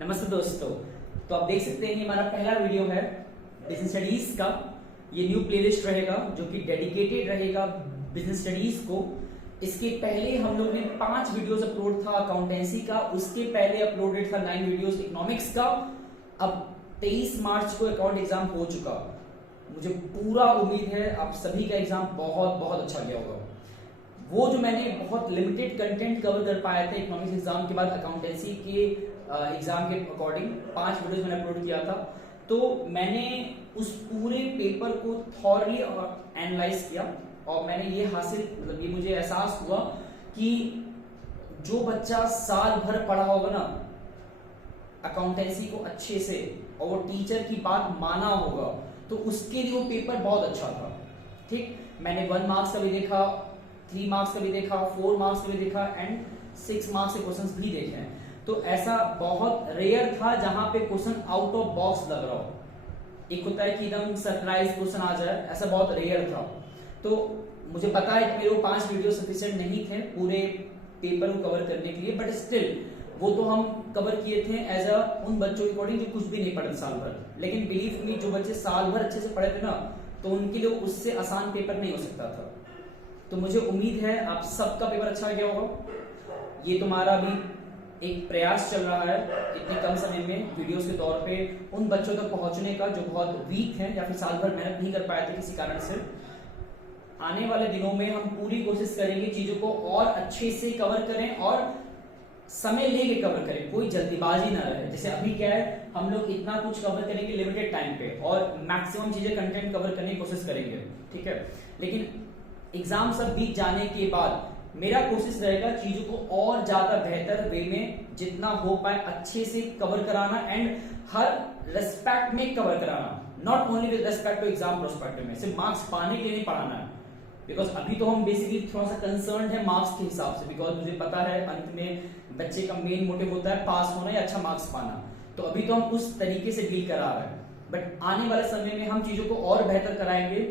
नमस्ते दोस्तों। तो आप देख सकते हैं कि हमारा पहला वीडियो है बिजनेस स्टडीज का। ये न्यू प्लेलिस्ट रहेगा जो कि डेडिकेटेड रहेगा बिजनेस स्टडीज को। इसके पहले हम लोग ने 5 वीडियोस अपलोड था अकाउंटेंसी का, उसके पहले अपलोडेड था 9 वीडियोस इकोनॉमिक्स का। अब 23 मार्च को अकाउंट एग्जाम हो चुका। मुझे पूरा उम्मीद है आप सभी का एग्जाम बहुत बहुत अच्छा गया होगा। वो जो मैंने बहुत लिमिटेड कंटेंट कवर कर पाया था इकोनॉमिक्स एग्जाम के बाद अकाउंटेंसी के एग्जाम के अकॉर्डिंग 5 वीडियोस मैंने अपलोड किया था। तो मैंने उस पूरे पेपर को थॉरली एनालाइज किया और मैंने ये मतलब मुझे एहसास हुआ कि जो बच्चा साल भर पढ़ा होगा ना अकाउंटेंसी को अच्छे से और वो टीचर की बात माना होगा तो उसके लिए वो पेपर बहुत अच्छा था। ठीक, मैंने 1 मार्क्स का भी देखा, 3 मार्क्स का भी देखा, 4 मार्क्स का भी देखा एंड 6 मार्क्स के क्वेश्चंस भी देखे हैं। तो ऐसा बहुत रेयर था जहां पे क्वेश्चन आउट ऑफ बॉक्स लग रहा हो। एक होता है कि एकदम सरप्राइज क्वेश्चन आ जाए, ऐसा बहुत रेयर था। तो मुझे पता है कि मेरे 5 वीडियो सफिशिएंट नहीं थे पूरे पेपर को कवर करने के लिए, बट स्टिल वो तो हम कवर किए थे एज अ उन बच्चों के अकॉर्डिंग जो कुछ भी नहीं पढ़े साल भर। लेकिन बिलीव मी, जो बच्चे साल भर अच्छे से पढ़े थे ना, तो उनके लिए उससे आसान पेपर नहीं हो सकता था। तो मुझे उम्मीद है आप सबका पेपर अच्छा गया होगा। ये तुम्हारा भी एक प्रयास चल रहा है इतने कम समय में वीडियोस के तौर पे उन बच्चों तक पहुंचने का जो बहुत वीक हैं या फिर साल भर मेहनत नहीं कर पाए थे किसी कारण से। आने वाले दिनों में हम पूरी कोशिश करेंगे चीजों को और अच्छे से कवर करें और समय लेके कवर करें, कोई जल्दीबाजी ना रहे। जैसे अभी क्या है, हम लोग इतना कुछ कवर करेंगे लिमिटेड टाइम पे और मैक्सिमम चीजें कंटेंट कवर करने की कोशिश करेंगे, ठीक है। लेकिन एग्जाम सब बीत जाने के बाद मेरा कोशिश रहेगा चीजों को और ज्यादा बेहतर वे में जितना हो पाए अच्छे से कवर कराना एंड हर रेस्पेक्ट में कवर कराना, not only with respect to exam prospective में। सिर्फ मार्क्स पाने के लिए नहीं पढ़ाना है, बिकॉज अभी तो हम बेसिकली थोड़ा सा कंसर्न है मार्क्स के हिसाब से, बिकॉज मुझे पता है अंत में बच्चे का मेन मोटिव होता है पास होना या अच्छा मार्क्स पाना। तो अभी तो हम उस तरीके से डील करा रहे हैं, बट आने वाले समय में हम चीजों को और बेहतर कराएंगे,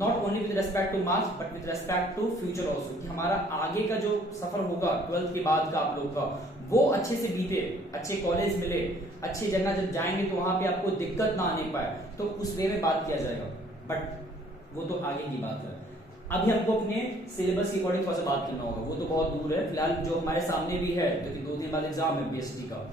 not only with respect to marks but with respect to future also, कि हमारा आगे का जो सफर होगा 12th के बाद का आप लोग का वो अच्छे से बीते, अच्छे कॉलेज मिले, अच्छी जगह जब जाएंगे तो वहां पे आपको दिक्कत ना आने पाए, तो उस वे में बात किया जाएगा। बट वो तो आगे की बात है। अभी हमको अपने सिलेबस के अकॉर्डिंग थोड़ा सा बात करना होगा, वो तो बहुत दूर है। फिलहाल जो हमारे सामने भी है जो कि 2 दिन बाद एग्जाम है बीएसटी का,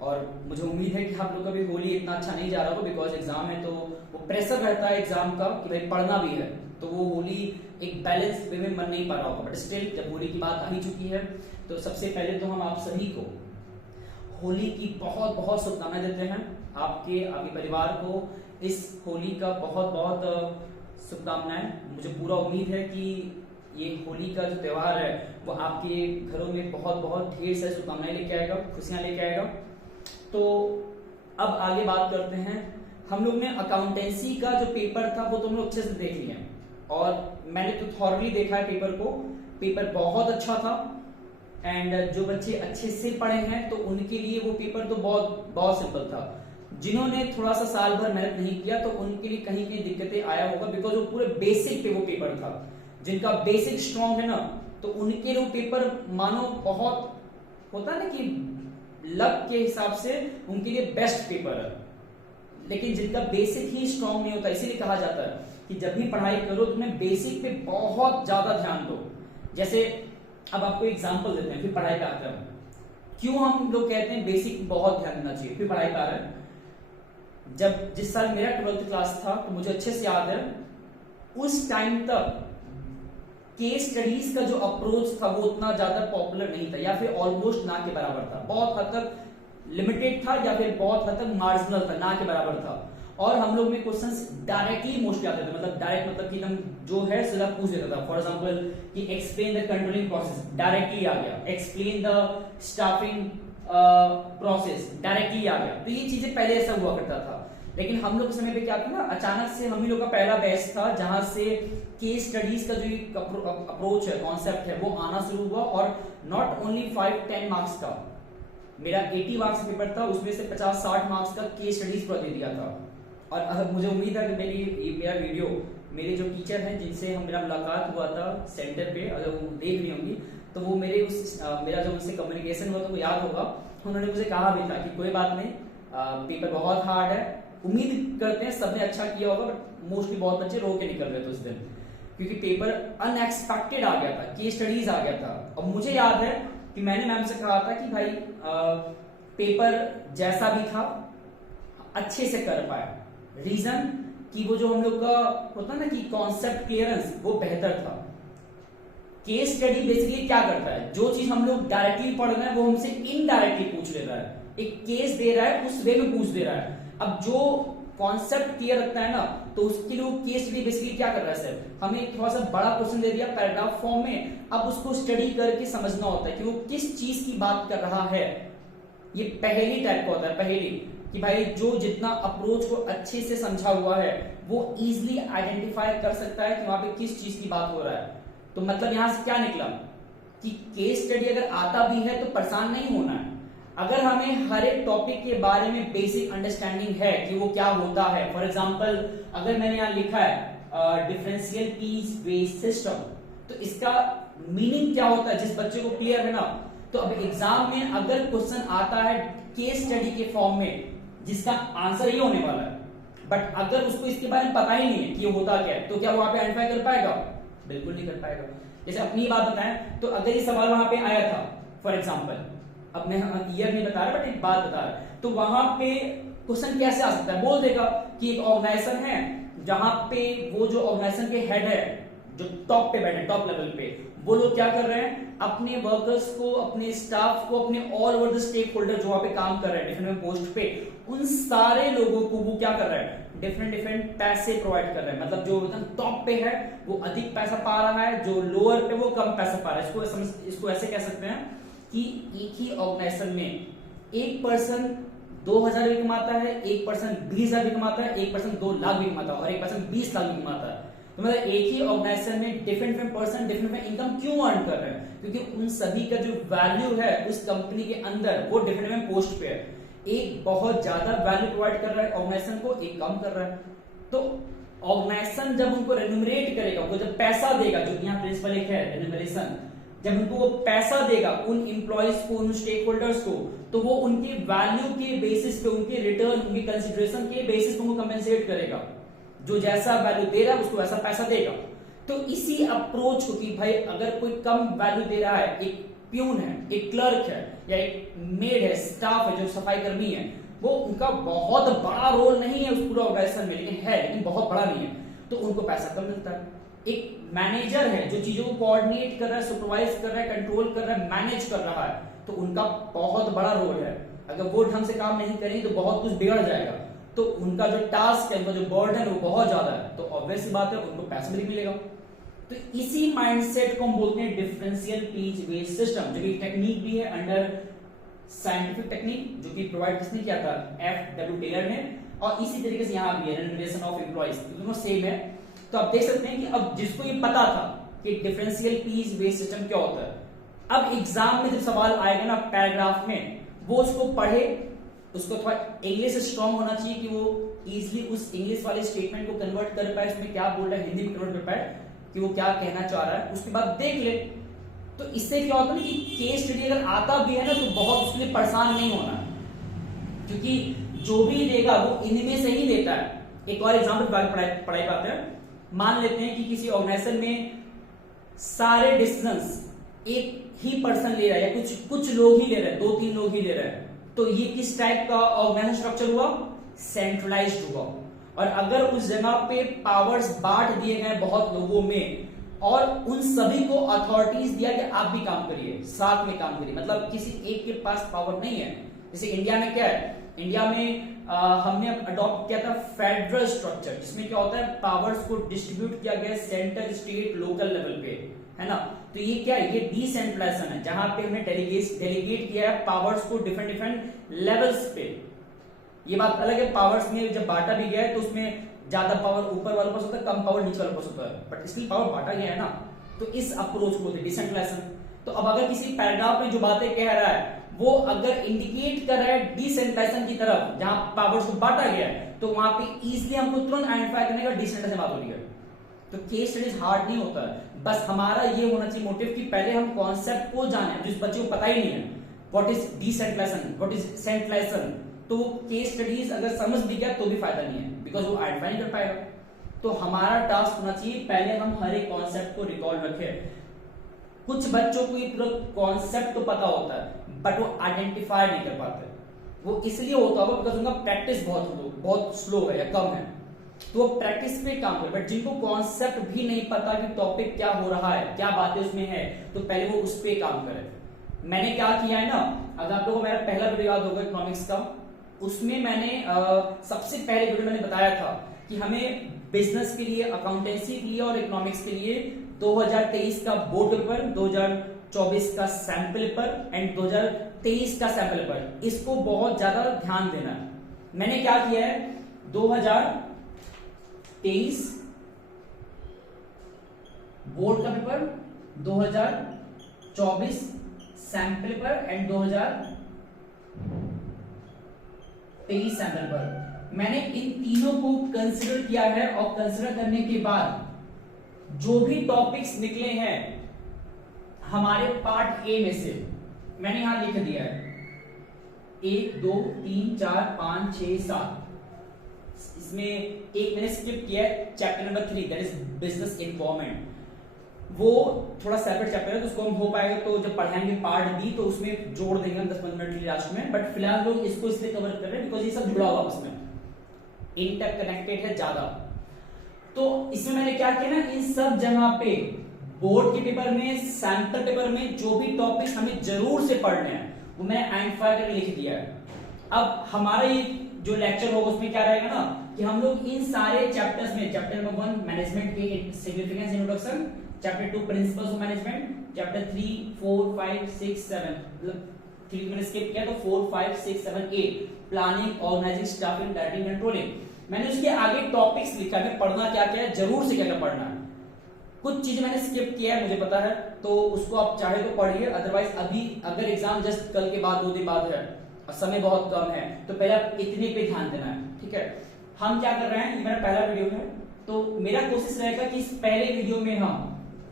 और मुझे उम्मीद है कि आप लोग का भी होली इतना अच्छा नहीं जा रहा होगा, बिकॉज एग्जाम है तो वो प्रेशर रहता है एग्जाम का कि भाई पढ़ना भी है, तो वो होली एक बैलेंस वे में मन नहीं पा रहा होगा। बट स्टिल जब होली की बात आ ही चुकी है तो सबसे पहले तो हम आप सभी को होली की बहुत बहुत शुभकामनाएं देते हैं। आपके परिवार को इस होली का बहुत बहुत शुभकामनाएं। मुझे पूरा उम्मीद है कि ये होली का जो त्योहार है वो आपके घरों में बहुत बहुत ढेर सारी शुभकामनाएं लेके आएगा, खुशियां लेके आएगा। तो अब आगे बात करते हैं। हम लोग ने अकाउंटेंसी का जो पेपर था वो तो हम लोग अच्छे से देख लिए और मैंने तो थॉरली देखा है पेपर को। पेपर बहुत अच्छा था एंड जो बच्चे अच्छे से पढ़े हैं तो उनके लिए वो पेपर तो बहुत बहुत सिंपल था। जिन्होंने थोड़ा सा साल भर मेहनत नहीं किया तो उनके लिए कहीं कहीं दिक्कतें आया होगा, बिकॉज वो पूरे बेसिक पे वो पेपर था। जिनका बेसिक स्ट्रांग है ना तो उनके लिए वो पेपर मानो बहुत होता है ना कि लक के हिसाब से उनके लिए बेस्ट पेपर है। लेकिन जिनका बेसिक ही स्ट्रांग नहीं होता, इसीलिए कहा जाता है कि जब भी पढ़ाई करो तुम्हें बेसिक पे बहुत ज्यादा ध्यान दो। जैसे अब आपको एग्जांपल देते हैं, फिर पढ़ाई पे आते हैं। क्यों हम लोग कहते हैं बेसिक बहुत ध्यान देना चाहिए, फिर पढ़ाई पे आ रहे हैं। जब जिस साल मेरा 12th क्लास था तो मुझे अच्छे से याद है, उस टाइम तक केस स्टडीज का जो अप्रोच था वो उतना ज्यादा पॉपुलर नहीं था, या फिर ऑलमोस्ट ना के बराबर था। बहुत हद तक लिमिटेड था या फिर बहुत हद तक मार्जिनल था, ना के बराबर था। और हम लोग में क्वेश्चंस डायरेक्टली मोस्टली आते थे, मतलब डायरेक्ट मतलब कि एकदम जो है सीधा पूछ देता था। फॉर एग्जांपल कि explain the controlling process, directly आ गया। Explain the staffing process, directly आ गया। तो ये चीजें पहले ऐसा हुआ करता था। लेकिन हम लोग के समय पे क्या था ना, अचानक से हम ही लोग का पहला बैच था जहां से केस स्टडीज का जो अप्रोच है, कॉन्सेप्ट है, वो आना शुरू हुआ। और नॉट ओनली 5-10 मार्क्स का, मेरा 80 मार्क्स पेपर था, उसमें से 50-60 मार्क्स का केस स्टडीज पर दे दिया था। और मुझे उम्मीद है कि मेरा वीडियो मेरे जो टीचर हैं जिनसे मेरा मुलाकात हुआ था सेंटर पे, अगर वो देख रही होंगी तो वो मेरा जो उनसे कम्युनिकेशन हुआ तो वो याद होगा उन्होंने मुझे कहा भी था कि कोई बात नहीं, पेपर बहुत हार्ड है, उम्मीद करते हैं सबने अच्छा किया होगा, बट मोस्टली बहुत बच्चे रो के निकल रहे थे उस दिन, क्योंकि पेपर अनएक्सपेक्टेड आ गया था, केस स्टडीज आ गया था। अब मुझे याद है कि मैंने मैम से कहा था कि भाई पेपर जैसा भी था अच्छे से कर पाए, रीजन कि वो जो हम लोग का होता है ना कि कॉन्सेप्ट क्लियरेंस वो बेहतर था। केस स्टडी बेसिकली क्या करता है, जो चीज हम लोग डायरेक्टली पढ़ रहे हैं वो हमसे इनडायरेक्टली पूछ ले रहा है, एक केस दे रहा है उस वे में पूछ दे रहा है। अब जो कॉन्सेप्ट क्लियर रखता है ना, तो उसके लिए केस स्टडी बेसिकली क्या कर रहा है सर, हमें थोड़ा सा बड़ा क्वेश्चन दे दिया पैराग्राफ फॉर्म में, अब उसको स्टडी करके समझना होता है कि वो किस चीज की बात कर रहा है। ये पहेली टाइप का होता है, पहेली, कि भाई जो जितना अप्रोच को अच्छे से समझा हुआ है वो इजिली आइडेंटिफाई कर सकता है कि वहां पे किस चीज की बात हो रहा है। तो मतलब यहां से क्या निकला कि केस स्टडी अगर आता भी है तो परेशान नहीं होना है। अगर हमें हर एक टॉपिक के बारे में बेसिक अंडरस्टैंडिंग है कि वो क्या होता है, फॉर एग्जांपल अगर मैंने यहां लिखा है डिफरेंशियल पीस बेस्ड सिस्टम, तो इसका मीनिंग क्या होता है जिस बच्चे को क्लियर है ना, तो अब एग्जाम में अगर क्वेश्चन आता है केस स्टडी के फॉर्म में जिसका आंसर ये होने वाला है, बट अगर उसको इसके बारे में पता ही नहीं है कि ये होता क्या है, तो क्या वो वहां पे आइडेंटिफाई कर पाएगा? बिल्कुल नहीं कर पाएगा। जैसे अपनी बात बताएं तो अगर ये सवाल वहां पे आया था, फॉर एग्जांपल, अब मैं ईयर नहीं बता रहा बट एक बात बता रहा, तो वहां पे क्वेश्चन कैसे आ सकता है, बोल देगा कि एक ऑर्गेनाइजेशन है जहां पे वो जो ऑर्गेनाइजेशन के हेड है, जो टॉप पे बैठे, टॉप लेवल पे, वो लोग क्या कर रहे हैं, अपने वर्कर्स को, अपने स्टाफ को, अपने all over the stakeholder जो वहां पे काम कर रहे हैं डिफरेंट पोस्ट पे, उन सारे लोगों को वो क्या कर रहा है, डिफरेंट डिफरेंट पैसे प्रोवाइड कर रहे हैं। मतलब जो एकदम टॉप पे है वो अधिक पैसा पा रहा है, जो लोअर पे वो कम पैसा पा रहा है। इसको ऐसे कह सकते हैं कि एक ही ऑर्गेनाइजेशन में एक पर्सन 2000 भी कमाता है, एक पर्सन 20,000 भी कमाता है, एक पर्सन 2 लाख भी कमाता है और एक पर्सन 20 लाख भी कमाता है। तो मतलब एक ही ऑर्गेनाइजेशन में डिफरेंट पर्सन डिफरेंट इनकम क्यों अर्न कर रहे हैं, क्योंकि उन सभी का जो वैल्यू है उस कंपनी के अंदर वो डिफरेंट पोस्ट पे है। एक बहुत ज्यादा वैल्यू प्रोवाइड कर रहा है ऑर्गेनाइजेशन को, एक कम कर रहा है। तो ऑर्गेनाइजेशन जब उनको रेन्यूमरेट करेगा, उनको जब पैसा देगा, जो यहाँ प्रिंसिपल एक है रेन्यूमरेशन, जब उनको वो पैसा देगा उन एम्प्लॉइज को, उन स्टेक होल्डर्स को, तो वो उनके वैल्यू के बेसिस पे, उनके रिटर्न, उनके कंसिडरेशन के बेसिस पे उनको कंपेंसेट करेगा। जो जैसा वैल्यू दे रहा है उसको वैसा पैसा देगा। तो इसी अप्रोच को कि भाई अगर कोई कम वैल्यू दे रहा है, एक प्यून है, एक क्लर्क है या एक मेड है, स्टाफ है जो सफाई कर्मी है, वो उनका बहुत बड़ा रोल नहीं है उस पूरा ऑर्गेनाइजेशन में, लेकिन है, लेकिन बहुत बड़ा नहीं है, तो उनको पैसा कम मिलता है। एक मैनेजर है जो चीजों को कोऑर्डिनेट कर रहा है, सुपरवाइज कर रहा है, कंट्रोल कर रहा है, मैनेज कर रहा है, तो उनका बहुत बड़ा रोल है। अगर वो ढंग से काम नहीं करेंगे तो बहुत कुछ बिगड़ जाएगा। तो उनका जो टास्क है, उनका जो बर्डन है वो बहुत ज्यादा है, तो ऑब्वियस सी बात है उनको पैसा भी मिलेगा। तो इसी माइंडसेट को हम बोलते हैं डिफरेंशियल पीच बेस्ड सिस्टम, जो कि टेक्निक भी है अंडर साइंटिफिक टेक्निक, जो कि प्रोवाइड किसने किया था, F.W. टेलर ने, और इसी तरीके से यहां भी है रेन्यूमरेशन ऑफ एम्प्लॉइज, दोनों सेम है। तो आप देख सकते हैं कि अब जिसको ये पता था कि डिफरेंशियल पीच बेस्ड सिस्टम क्या होता है, अब एग्जाम में जब सवाल आएगा ना पैराग्राफ में, वो उसको पढ़े, उसको थोड़ा इंग्लिश स्ट्रांग होना चाहिए कि वो इजीली उस इंग्लिश वाले स्टेटमेंट को कन्वर्ट कर पाए, उसमें क्या बोल रहा है हिंदी में कन्वर्ट कर पाए कि वो क्या कहना चाह रहा है, उसके बाद देख ले। तो इससे क्या होता है कि केस स्टडी अगर आता भी है ना तो बहुत उसके लिए परेशान नहीं होना, क्योंकि जो भी देगा वो इनमें से ही देता है। एक और एग्जाम्पल पढ़ाई पाते हैं, मान लेते हैं कि किसी ऑर्गेनाइजेशन में सारे डिसीजंस एक ही पर्सन ले रहा है या कुछ लोग ही ले रहे हैं, 2-3 लोग ही ले रहे हैं, तो ये किस टाइप का ऑर्गेनाइजेशन स्ट्रक्चर हुआ, सेंट्रलाइज्ड हुआ। और अगर उस जगह पे पावर्स बांट दिए गए बहुत लोगों में और उन सभी को अथॉरिटीज दिया कि आप भी काम करिए, साथ में काम करिए, मतलब किसी एक के पास पावर नहीं है। जैसे इंडिया में क्या है, इंडिया में हमने अडॉप्ट किया था फेडरल स्ट्रक्चर, जिसमें क्या होता है पावर्स को डिस्ट्रीब्यूट किया गया सेंटर, स्टेट, लोकल लेवल पे, है ना। तो ये क्या है, ये डिसेंट्रलाइजेशन है, जहां पे हमने डेलीगेट किया है पावर्स को डिफरेंट लेवल्स पे। ये बात अलग है, पावर्स में जब बांटा भी गया है तो उसमें ज्यादा पावर ऊपर वालों पास होता है, कम पावर नीचे वालों पास होता है, बट इसकी पावर बांटा गया है ना, तो इस अप्रोच को बोलते हैं डिसेंट्रलाइजेशन। तो अब अगर किसी पैराग्राफ में जो बातें कह रहा है वो अगर इंडिकेट कर रहा है डिसेंट्रलाइजेशन की तरफ, जहां पावर्स को बांटा गया है, तो वहां पे इजीली हमको तुरंत आइडेंटिफाई करने का डिसेंट्रलाइजेशन बात हो रही है। तो केस स्टडीज हार्ड नहीं होता है, बस हमारा ये होना चाहिए मोटिव कि पहले हम कॉन्सेप्ट को जाने, जिस बच्चे को पता ही नहीं है what is decentralisation, what is centralisation. तो केस स्टडीज अगर समझ भी गया तो भी फायदा नहीं है, बिकॉज वो आइडेंटिफाई नहीं कर पाएगा। तो हमारा टास्क होना चाहिए पहले हम हर एक कॉन्सेप्ट को रिकॉल रखें। कुछ बच्चों को ये पूरा कॉन्सेप्ट तो पता होता है बट वो आइडेंटिफाई नहीं कर पाते। वो इसलिए होता होगा बिकॉज उनका प्रैक्टिस बहुत स्लो है या कम है, तो वो प्रैक्टिस पे काम करे। बट जिनको कॉन्सेप्ट भी नहीं पता कि टॉपिक क्या हो रहा है, क्या बातें उसमें है, तो पहले वो उस पे काम करे। मैंने क्या किया है ना, अगर आप लोगों को मेरा पहला वीडियो याद होगा इकोनॉमिक्स का, उसमें मैंने सबसे पहले वीडियो मैंने बताया था कि हमें बिजनेस के लिए, अकाउंटेंसी के लिए और इकोनॉमिक्स के लिए 2023 का बोर्ड पेपर, 2024 का सैंपल पेपर एंड 2023 का सैंपल पेपर, इसको बहुत ज्यादा ध्यान देना है। मैंने क्या किया है, 2023 बोर्ड का paper, 2024 sample paper and 2023 sample paper, मैंने इन तीनों को कंसिडर किया है। और कंसिडर करने के बाद जो भी टॉपिक्स निकले हैं हमारे पार्ट ए में से, मैंने यहां लिख दिया है 1 2 3 4 5 6 7। इसमें एक मैंने स्किप किया है, chapter number 3 that is business informant. वो थोड़ा सेपरेट चैप्टर है, तो उसको हम हो पाएगा तो जब पढ़ाएंगे पार्ट बी तो उसमें जोड़ देंगे हम 10-15 मिनट के लास्ट में। बट फिलहाल लोग इसको इसलिए कवर कर रहे हैं बिकॉज ये सब जुड़ा हुआ उसमें इंटरकनेक्टेड है ज्यादा। तो इसमें मैंने क्या किया ना, इन सब जगह पे बोर्ड के पेपर में, सैंपल पेपर में जो भी टॉपिक हमें जरूर से पढ़ने हैं वो मैंने आइडेंटिफाई करके लिख दिया है। अब हमारा ये जो लेक्चर होगा उसमें क्या रहेगा ना कि हम लोग इन सारे चैप्टर्स में, चैप्टर नंबर 1 मैनेजमेंट के significance introduction, chapter 2 principles of management, chapter 3 4 5 6 7, मतलब 3 मैंने स्किप किया तो 4 5 6 7 8 planning, organising, staffing, directing, controlling. मैंने उसके आगे टॉपिक्स लिखा है, पढ़ना क्या क्या है, जरूर से क्या क्या पढ़ना है। कुछ चीज मैंने स्किप किया है, मुझे पता है, तो उसको आप चाहे तो पढ़िए। अदरवाइज अभी अगर एग्जाम जस्ट कल के बाद 2 दिन बाद है और समय बहुत कम है तो पहले आप इतने पे ध्यान देना है, ठीक है। हम क्या कर रहे हैं, ये मेरा पहला वीडियो है, तो मेरा कोशिश रहेगा कि इस पहले वीडियो में हम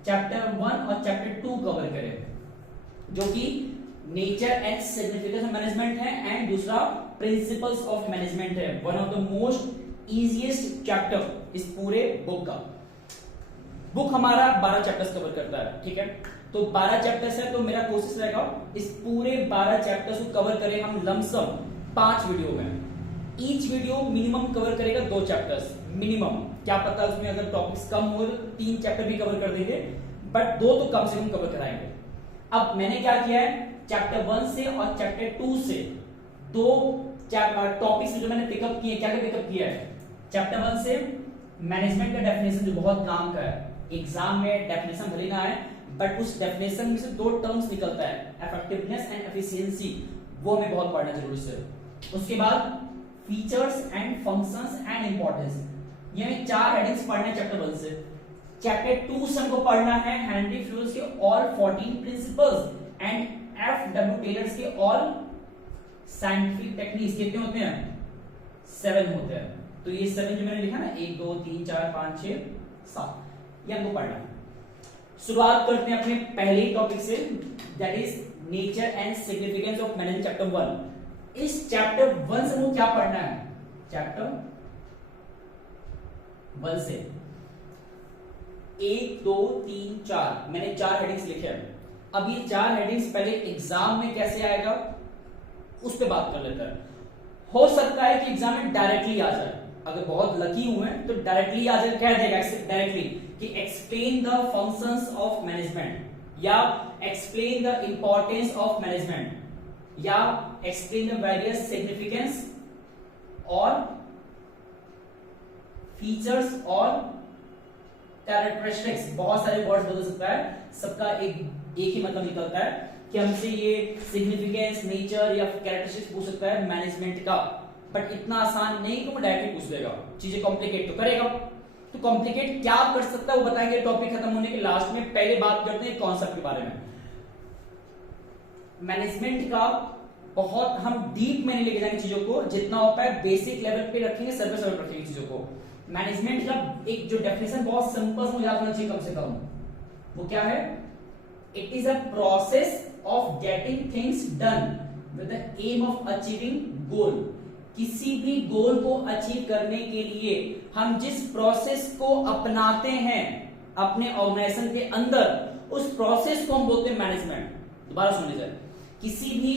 चैप्टर 1 और चैप्टर 2 कवर करें, जो कि nature and significance of management है एंड दूसरा प्रिंसिपल्स ऑफ मैनेजमेंट है। One of the most easiest chapter इस पूरे बुक का। बुक हमारा 12 चैप्टर्स कवर करता है, ठीक है। तो 12 चैप्टर्स है, तो मेरा कोशिश रहेगा इस पूरे 12 चैप्टर्स को कवर करें हम लमसम 5 वीडियो में। ईच वीडियो मिनिमम कवर करेगा 2 चैप्टर्स मिनिमम। क्या पता उसमें अगर टॉपिक्स कम हो तो 3 चैप्टर भी कवर कर देंगे, बट 2 तो कम से कम कवर कराएंगे। अब मैंने क्या किया है, चैप्टर 1 से और चैप्टर 2 से 2 टॉपिक्स जो मैंने पिकअप किए, क्या क्या पिकअप किया है। चैप्टर 1 से मैनेजमेंट का डेफिनेशन जो बहुत काम का है, एग्जाम में डेफिनेशन भले ना आए बट उस डेफिनेशन में से 2 टर्म्स निकलता है, इफेक्टिवनेस एंड एफिशिएंसी, वो हमें बहुत पढ़ना जरूरी है। उसके बाद features and functions and importance, ये हमें 4 हेडिंग्स पढ़ने चैप्टर 1 से। चैप्टर 2 से हमको पढ़ना है हेनरी फ्यूल्स के all 14 principles and F W. Taylor's के ऑल साइंटिफिक टेक्निक्स। कितने होते हैं, 7 होते हैं। तो ये 7 जो मैंने लिखा ना 1 2 3 4 5 6 7, ये हमको पढ़ना है। शुरुआत करते हैं अपने पहले टॉपिक से, that is nature and significance of management, chapter 1। इस चैप्टर 1 से हमको क्या पढ़ना है, चैप्टर 1 से 1 2 3 4 मैंने 4 हेडिंग्स लिखे हैं। अब ये 4 हेडिंग्स पहले एग्जाम में कैसे आएगा उस पे बात कर लेते हैं। हो सकता है कि एग्जाम में डायरेक्टली आ जाए, अगर बहुत लकी हुए तो डायरेक्टली आ जाए, कह देगा डायरेक्टली कि explain the functions of management, या explain the importance of management, या एक्सप्लेन द वेरियस सिग्निफिकेंस और फीचर्स और कैरेक्टरिस्टिक्स। बहुत सारे वर्ड्स बदल सकता है, सबका एक ही मतलब निकलता है कि हमसे ये सिग्निफिकेंस, नेचर या कैरेक्टरिस्टिक्स पूछ सकता है मैनेजमेंट का, बट इतना आसान नहीं कि वो डायरेक्टली पूछ लेगा, चीजें कॉम्प्लिकेट तो करेगा। तो कॉम्प्लिकेट क्या कर सकता है वो बताएंगे टॉपिक खत्म होने के लास्ट में। पहले बात करते हैं कॉन्सेप्ट के बारे में। मैनेजमेंट का बहुत हम डीप में नहीं लेके जाएंगे चीजों को, जितना हो पाए बेसिक लेवल पे रखेंगे, सर्फेस लेवल रखेंगे चीजों को। मैनेजमेंट का एक जो डेफिनेशन बहुत सिंपल समझ आना चाहिए कम से कम, वो क्या है, it is a process of of getting things done with the aim of achieving goal. किसी भी गोल को अचीव करने के लिए हम जिस प्रोसेस को अपनाते हैं अपने ऑर्गेनाइजेशन के अंदर, उस प्रोसेस को हम बोलते हैं मैनेजमेंट। दोबारा सुन लीजिए, किसी भी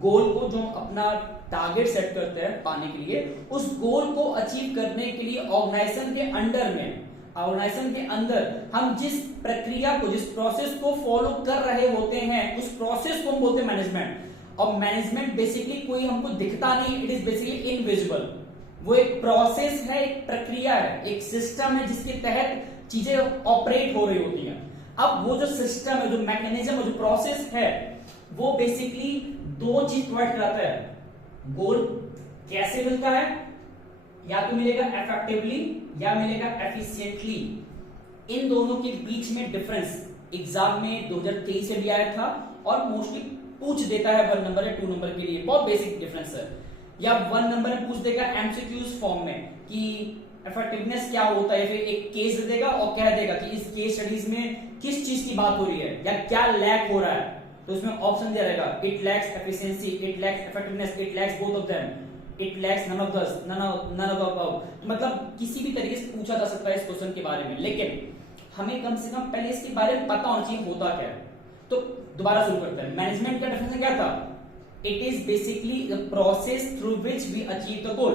गोल को जो अपना टारगेट सेट करते हैं पाने के लिए, उस गोल को अचीव करने के लिए ऑर्गेनाइजेशन के अंडर में, ऑर्गेनाइजेशन के अंदर हम जिस प्रक्रिया को, जिस प्रोसेस को फॉलो कर रहे होते हैं, उस प्रोसेस को हम बोलते हैं मैनेजमेंट। और मैनेजमेंट बेसिकली कोई हमको दिखता नहीं, इट इज बेसिकली इनविजिबल। वो एक प्रोसेस है, एक प्रक्रिया है, एक सिस्टम है जिसके तहत चीजें ऑपरेट हो रही होती हैं। अब वो जो सिस्टम है, जो मैकेनिज्म है, जो प्रोसेस है, वो बेसिकली दो चीज प्रोवाइड कराता है। गोल कैसे मिलता है, या तो मिलेगा इफेक्टिवली या मिलेगा एफिशिएंटली। इन दोनों के बीच में डिफरेंस एग्जाम में 2023 से भी आया था और मोस्टली पूछ देता है 1 नंबर या 2 नंबर के लिए। बहुत बेसिक डिफरेंस है। या 1 नंबर में पूछ देगा एमसीक्यूज फॉर्म में कि इफेक्टिवनेस क्या होता है, फिर एक केस दे देगा और कह देगा कि इस केस स्टडीज में किस चीज की बात हो रही है या क्या लैक हो रहा है। तो उसमें ऑप्शन दिया रहेगा, it lacks efficiency, it lacks effectiveness, it lacks both of them, it lacks none of this, none of the above. मतलब किसी भी तरीके से पूछा जा सकता है इस क्वेश्चन के बारे में, लेकिन हमें कम से कम पहले इसके बारे में पता होना चाहिए होता क्या है। तो दोबारा शुरू करते हैं। मैनेजमेंट का डेफिनेशन क्या था? It is basically the process through which we achieve the goal.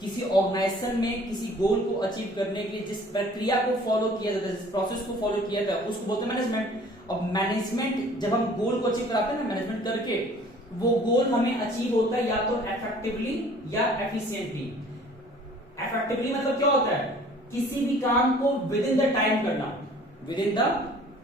किसी ऑर्गेनाइजेशन में किसी गोल को अचीव करने के लिए जिस प्रक्रिया को फॉलो किया जाता है, जिस प्रोसेस को फॉलो किया जाता है, उसको बोलते हैं मैनेजमेंट। और मैनेजमेंट जब हम गोल को अचीव कराते हैं ना, मैनेजमेंट करके, वो गोल हमें अचीव होता है या तो इफेक्टिवली या एफिशिएंटली। इफेक्टिवली मतलब क्या होता है? किसी भी काम को विद इन द टाइम करना, विद इन द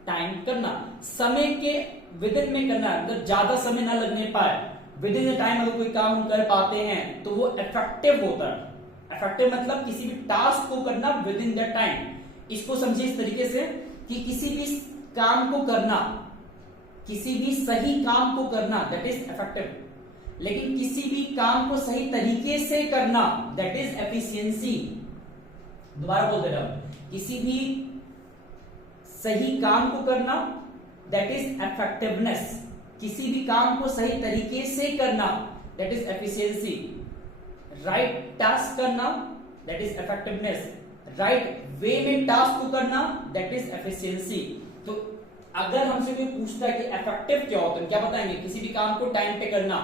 टाइम करना, समय के विद इन में करना, मतलब ज्यादा समय ना लगने पाए, विद इन द टाइम अगर कोई काम हम कर पाते हैं तो वो इफेक्टिव होता है। इफेक्टिव मतलब किसी भी टास्क को करना विद इन द टाइम। इसको समझिए इस तरीके से कि किसी भी काम को करना, किसी भी सही काम को करना, दैट इज इफेक्टिव। लेकिन किसी भी काम को सही तरीके से करना, दैट इज एफिशिएंसी। दोबारा बोल दे रहा हूं, किसी भी सही काम को करना, दैट इज इफेक्टिवनेस। किसी भी काम को सही तरीके से करना, that is efficiency. Right task करना, that is effectiveness. Right way में टास्क को करना, दैट इज एफिशिएंसी। तो अगर हमसे कोई पूछता है कि इफेक्टिव क्या होता है, क्या बताएंगे? किसी भी काम को टाइम पे करना,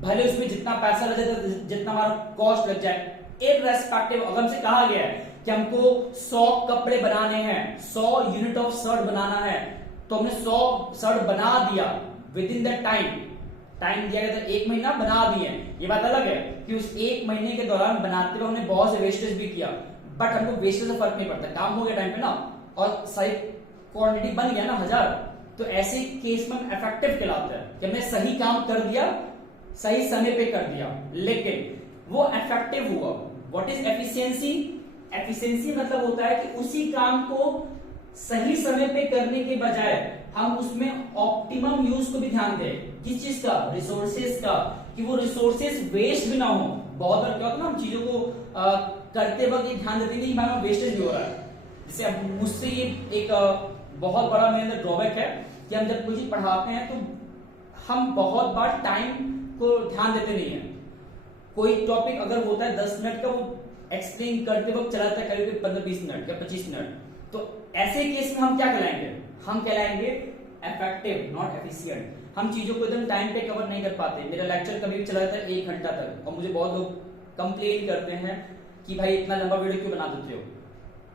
भले उसमें जितना पैसा लग जाए, जितना हमारा कॉस्ट लग जाए, इररेस्पेक्टिव। अगर हमसे कहा गया है कि हमको 100 कपड़े बनाने हैं, 100 यूनिट ऑफ शर्ट बनाना है, तो हमने 100 शर्ट बना दिया विद इन द टाइम दिया गया था 1 महीना, बना दिए। ये बात अलग है कि उस 1 महीने के दौरान बनाते हुए हमने बहुत से वेस्टेज भी किया, बट हमको वेस्टेज से फर्क नहीं पड़ता, काम हो गया टाइम पे ना, और सही क्वांटिटी बन गया ना 1000। तो ऐसे केस में इफेक्टिव कहलाता है कि हमने सही काम कर दिया, सही समय पे कर दिया, लेकिन वो इफेक्टिव हुआ। What is efficiency? एफिशिएंसी मतलब होता है कि उसी काम को सही समय पे करने के बजाय हम उसमें ऑप्टिमम यूज को भी ध्यान दें। किस चीज का? रिसोर्सेज का, कि वो रिसोर्सेज वेस्ट भी ना हो। बहुत बार क्या होता है ना, हम चीजों को करते वक्त ये ध्यान देते नहीं कि वेस्टेज भी हो रहा है। जैसे अब मुझसे ये एक बहुत बड़ा मेरे अंदर ड्रॉबैक है कि हम जब कोई चीज पढ़ाते हैं तो हम बहुत बार टाइम को ध्यान देते नहीं है। कोई टॉपिक अगर होता है 10 मिनट का, वो एक्सप्लेन करते वक्त चला जाता है करीब 15-20 मिनट या 25 मिनट। तो ऐसे केस में हम क्या कहलाएंगे? हम कहलाएंगे इफेक्टिव, नॉट एफिशिएंट। हम चीजों को एकदम टाइम पे कवर नहीं कर पाते। मेरा लेक्चर कभी भी चला जाता है 1 घंटा तक, और मुझे बहुत लोग कंप्लेन करते हैं कि भाई इतना लंबा वीडियो क्यों बना देते हो।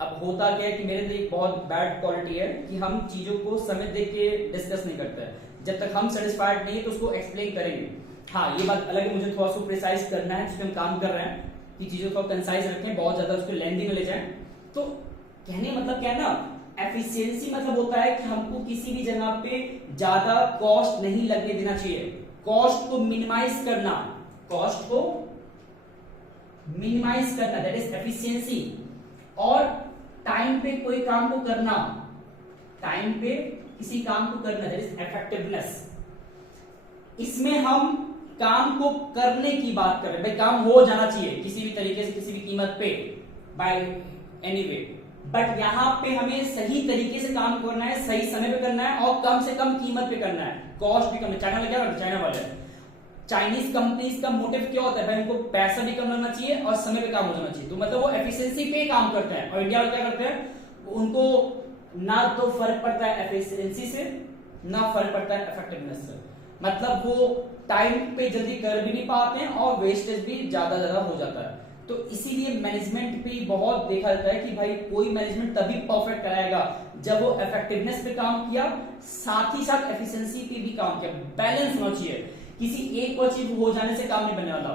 अब होता क्या है कि मेरे लिए एक बहुत बैड क्वालिटी है कि हम चीजों को समय देख के डिस्कस नहीं करते हैं। जब तक हम सेटिस्फाइड नहीं है तो उसको एक्सप्लेन करेंगे। हाँ, ये बात अलग है, मुझे थोड़ा सा प्रिसाइज करना है, जिसमें हम काम कर रहे हैं कि चीजों को कंसाइज रखें, बहुत ज्यादा उसको लेंदी में ले जाएं। तो कहने मतलब क्या है ना, एफिशिएंसी मतलब होता है कि हमको किसी भी जगह पे ज्यादा कॉस्ट नहीं लगने देना चाहिए। कॉस्ट को मिनिमाइज करना, कॉस्ट को मिनिमाइज करना, दैट इज एफिशिएंसी। और टाइम पे कोई काम को करना, टाइम पे किसी काम को करना, दैट इज इफेक्टिवनेस। इसमें हम काम को करने की बात कर रहे हैं, भाई काम हो जाना चाहिए किसी भी तरीके से, किसी भी कीमत पे, बाय एनी वे। बट यहां पे हमें सही तरीके से काम करना है, सही समय पे करना है और कम से कम कीमत पे करना है। कॉस्ट भी कम है। चाइना में क्या करते हैं, चाइना वाले चाइनीज कंपनीज का मोटिव क्या होता है भाई, उनको पैसा भी कम लगना चाहिए और समय पे काम हो जाना चाहिए, तो मतलब वो एफिशिएंसी पे काम करते हैं। और इंडिया वाले क्या करते हैं, उनको ना तो फर्क पड़ता है एफिशिएंसी से, ना फर्क पड़ता है इफेक्टिवनेस से, मतलब वो टाइम पे जल्दी कर भी नहीं पाते हैं और वेस्टेज भी ज्यादा हो जाता है। तो इसीलिए मैनेजमेंट पे बहुत देखा जाता है कि भाई कोई मैनेजमेंट तभी परफेक्ट कराएगा जब वो इफेक्टिवनेस पे काम किया, साथ ही साथ एफिशिएंसी पे भी काम किया। बैलेंस होना चाहिए, किसी एक को अचीव हो जाने से काम नहीं बनने वाला,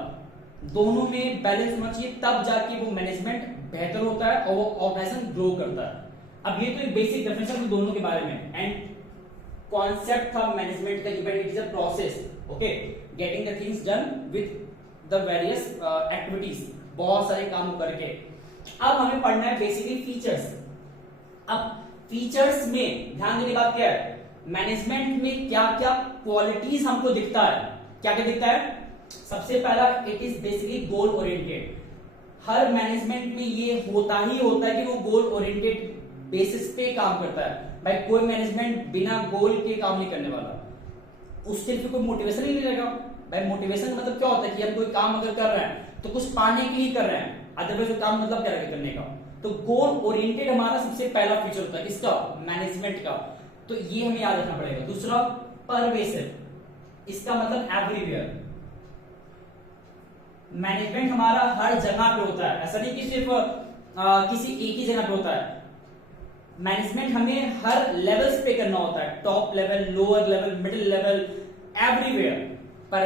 दोनों में बैलेंस होना चाहिए, तब जाके वो मैनेजमेंट बेहतर होता है और वो ऑर्गेनाइजेशन ग्रो करता है। अब ये तो एक बेसिक डेफिनेशन दोनों के बारे में। एंड कॉन्सेप्ट था मैनेजमेंट का, it is a process, okay, getting the things done with the various activities, बहुत सारे काम करके। अब हमें पढ़ना है बेसिकली फीचर्स। अब फीचर्स में ध्यान देने की बात क्या है, मैनेजमेंट में क्या क्या क्वालिटीज हमको दिखता है, क्या क्या दिखता है। सबसे पहला, it is basically goal oriented. Her management में ये होता ही होता है कि वो गोल ओरिएंटेड बेसिस पे काम करता है। भाई कोई मैनेजमेंट बिना गोल के काम नहीं करने वाला, उससे फिर कोई मोटिवेशन ही नहीं रहेगा। भाई मोटिवेशन का मतलब क्या होता है कि हम कोई काम अगर कर रहे हैं तो कुछ पाने के लिए कर रहे हैं, अदरवाइज काम मतलब क्या रहेगा करने का। तो गोल ओरिएंटेड हमारा सबसे पहला फीचर होता है किसका, मैनेजमेंट का, तो ये हमें याद रखना पड़ेगा। दूसरा, परवेसिव, इसका मतलब एवरीवेयर। मैनेजमेंट हमारा हर जगह पे होता है, ऐसा नहीं कि सिर्फ किसी एक ही जगह पे होता है। मैनेजमेंट हमें हर लेवल्स पे करना होता है, top level, lower level, middle level, everywhere. पर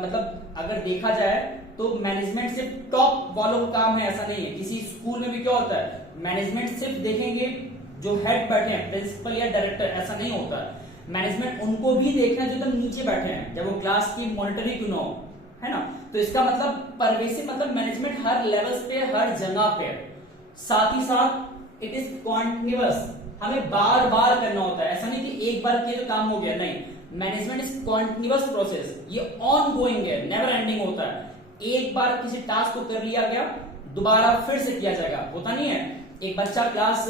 मतलब अगर देखा जाए तो मैनेजमेंट सिर्फ टॉप वालों का काम है ऐसा नहीं है। किसी स्कूल में भी क्या होता है, मैनेजमेंट सिर्फ देखेंगे जो हेड बैठे हैं, प्रिंसिपल या डायरेक्टर, ऐसा नहीं होता है। मैनेजमेंट उनको भी देखना है जो एकदम नीचे बैठे हैं, जब वो क्लास की मॉनिटरिंग क्यों ना हो, है ना। तो इसका मतलब परवेसिव मतलब मैनेजमेंट हर लेवल्स पे, हर जगह पे। साथ ही साथ इट इज कॉन्टिन्यूअस, हमें बार बार करना होता है, ऐसा नहीं कि एक बार किया तो काम हो गया, नहीं। मैनेजमेंट इज कॉन्टिन्यूअस प्रोसेस, ये ऑन गोइंग है, नेवर एंडिंग होता है। एक बार किसी टास्क को कर लिया गया, दोबारा फिर से किया जाएगा, होता नहीं है। एक बच्चा क्लास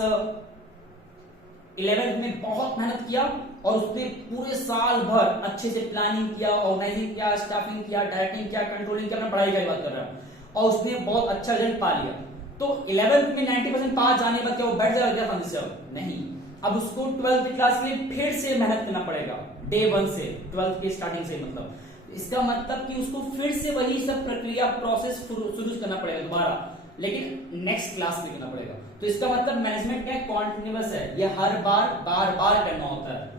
11th में बहुत मेहनत किया और उसने पूरे साल भर अच्छे से प्लानिंग किया, ऑर्गेनाइजिंग किया, स्टाफिंग किया, डायरेक्टिंग किया, कंट्रोलिंग किया, अपना पढ़ाई की बात कर रहा है, और उसने बहुत अच्छा रिजल्ट पा लिया। तो 11th में 90% पास जाने के बाद क्या वो बैठ जाएगा क्या से? नहीं, अब उसको 12th की क्लास में फिर से मेहनत करना पड़ेगा, डे 1 से, 12th की स्टार्टिंग से। मतलब इसका मतलब कि उसको फिर से वही सब प्रक्रिया, प्रोसेस शुरू करना पड़ेगा दोबारा, लेकिन नेक्स्ट क्लास में करना पड़ेगा। तो इसका मतलब मैनेजमेंट क्या है, कॉन्टिन्यूअस है, ये हर बार बार बार करना होता है।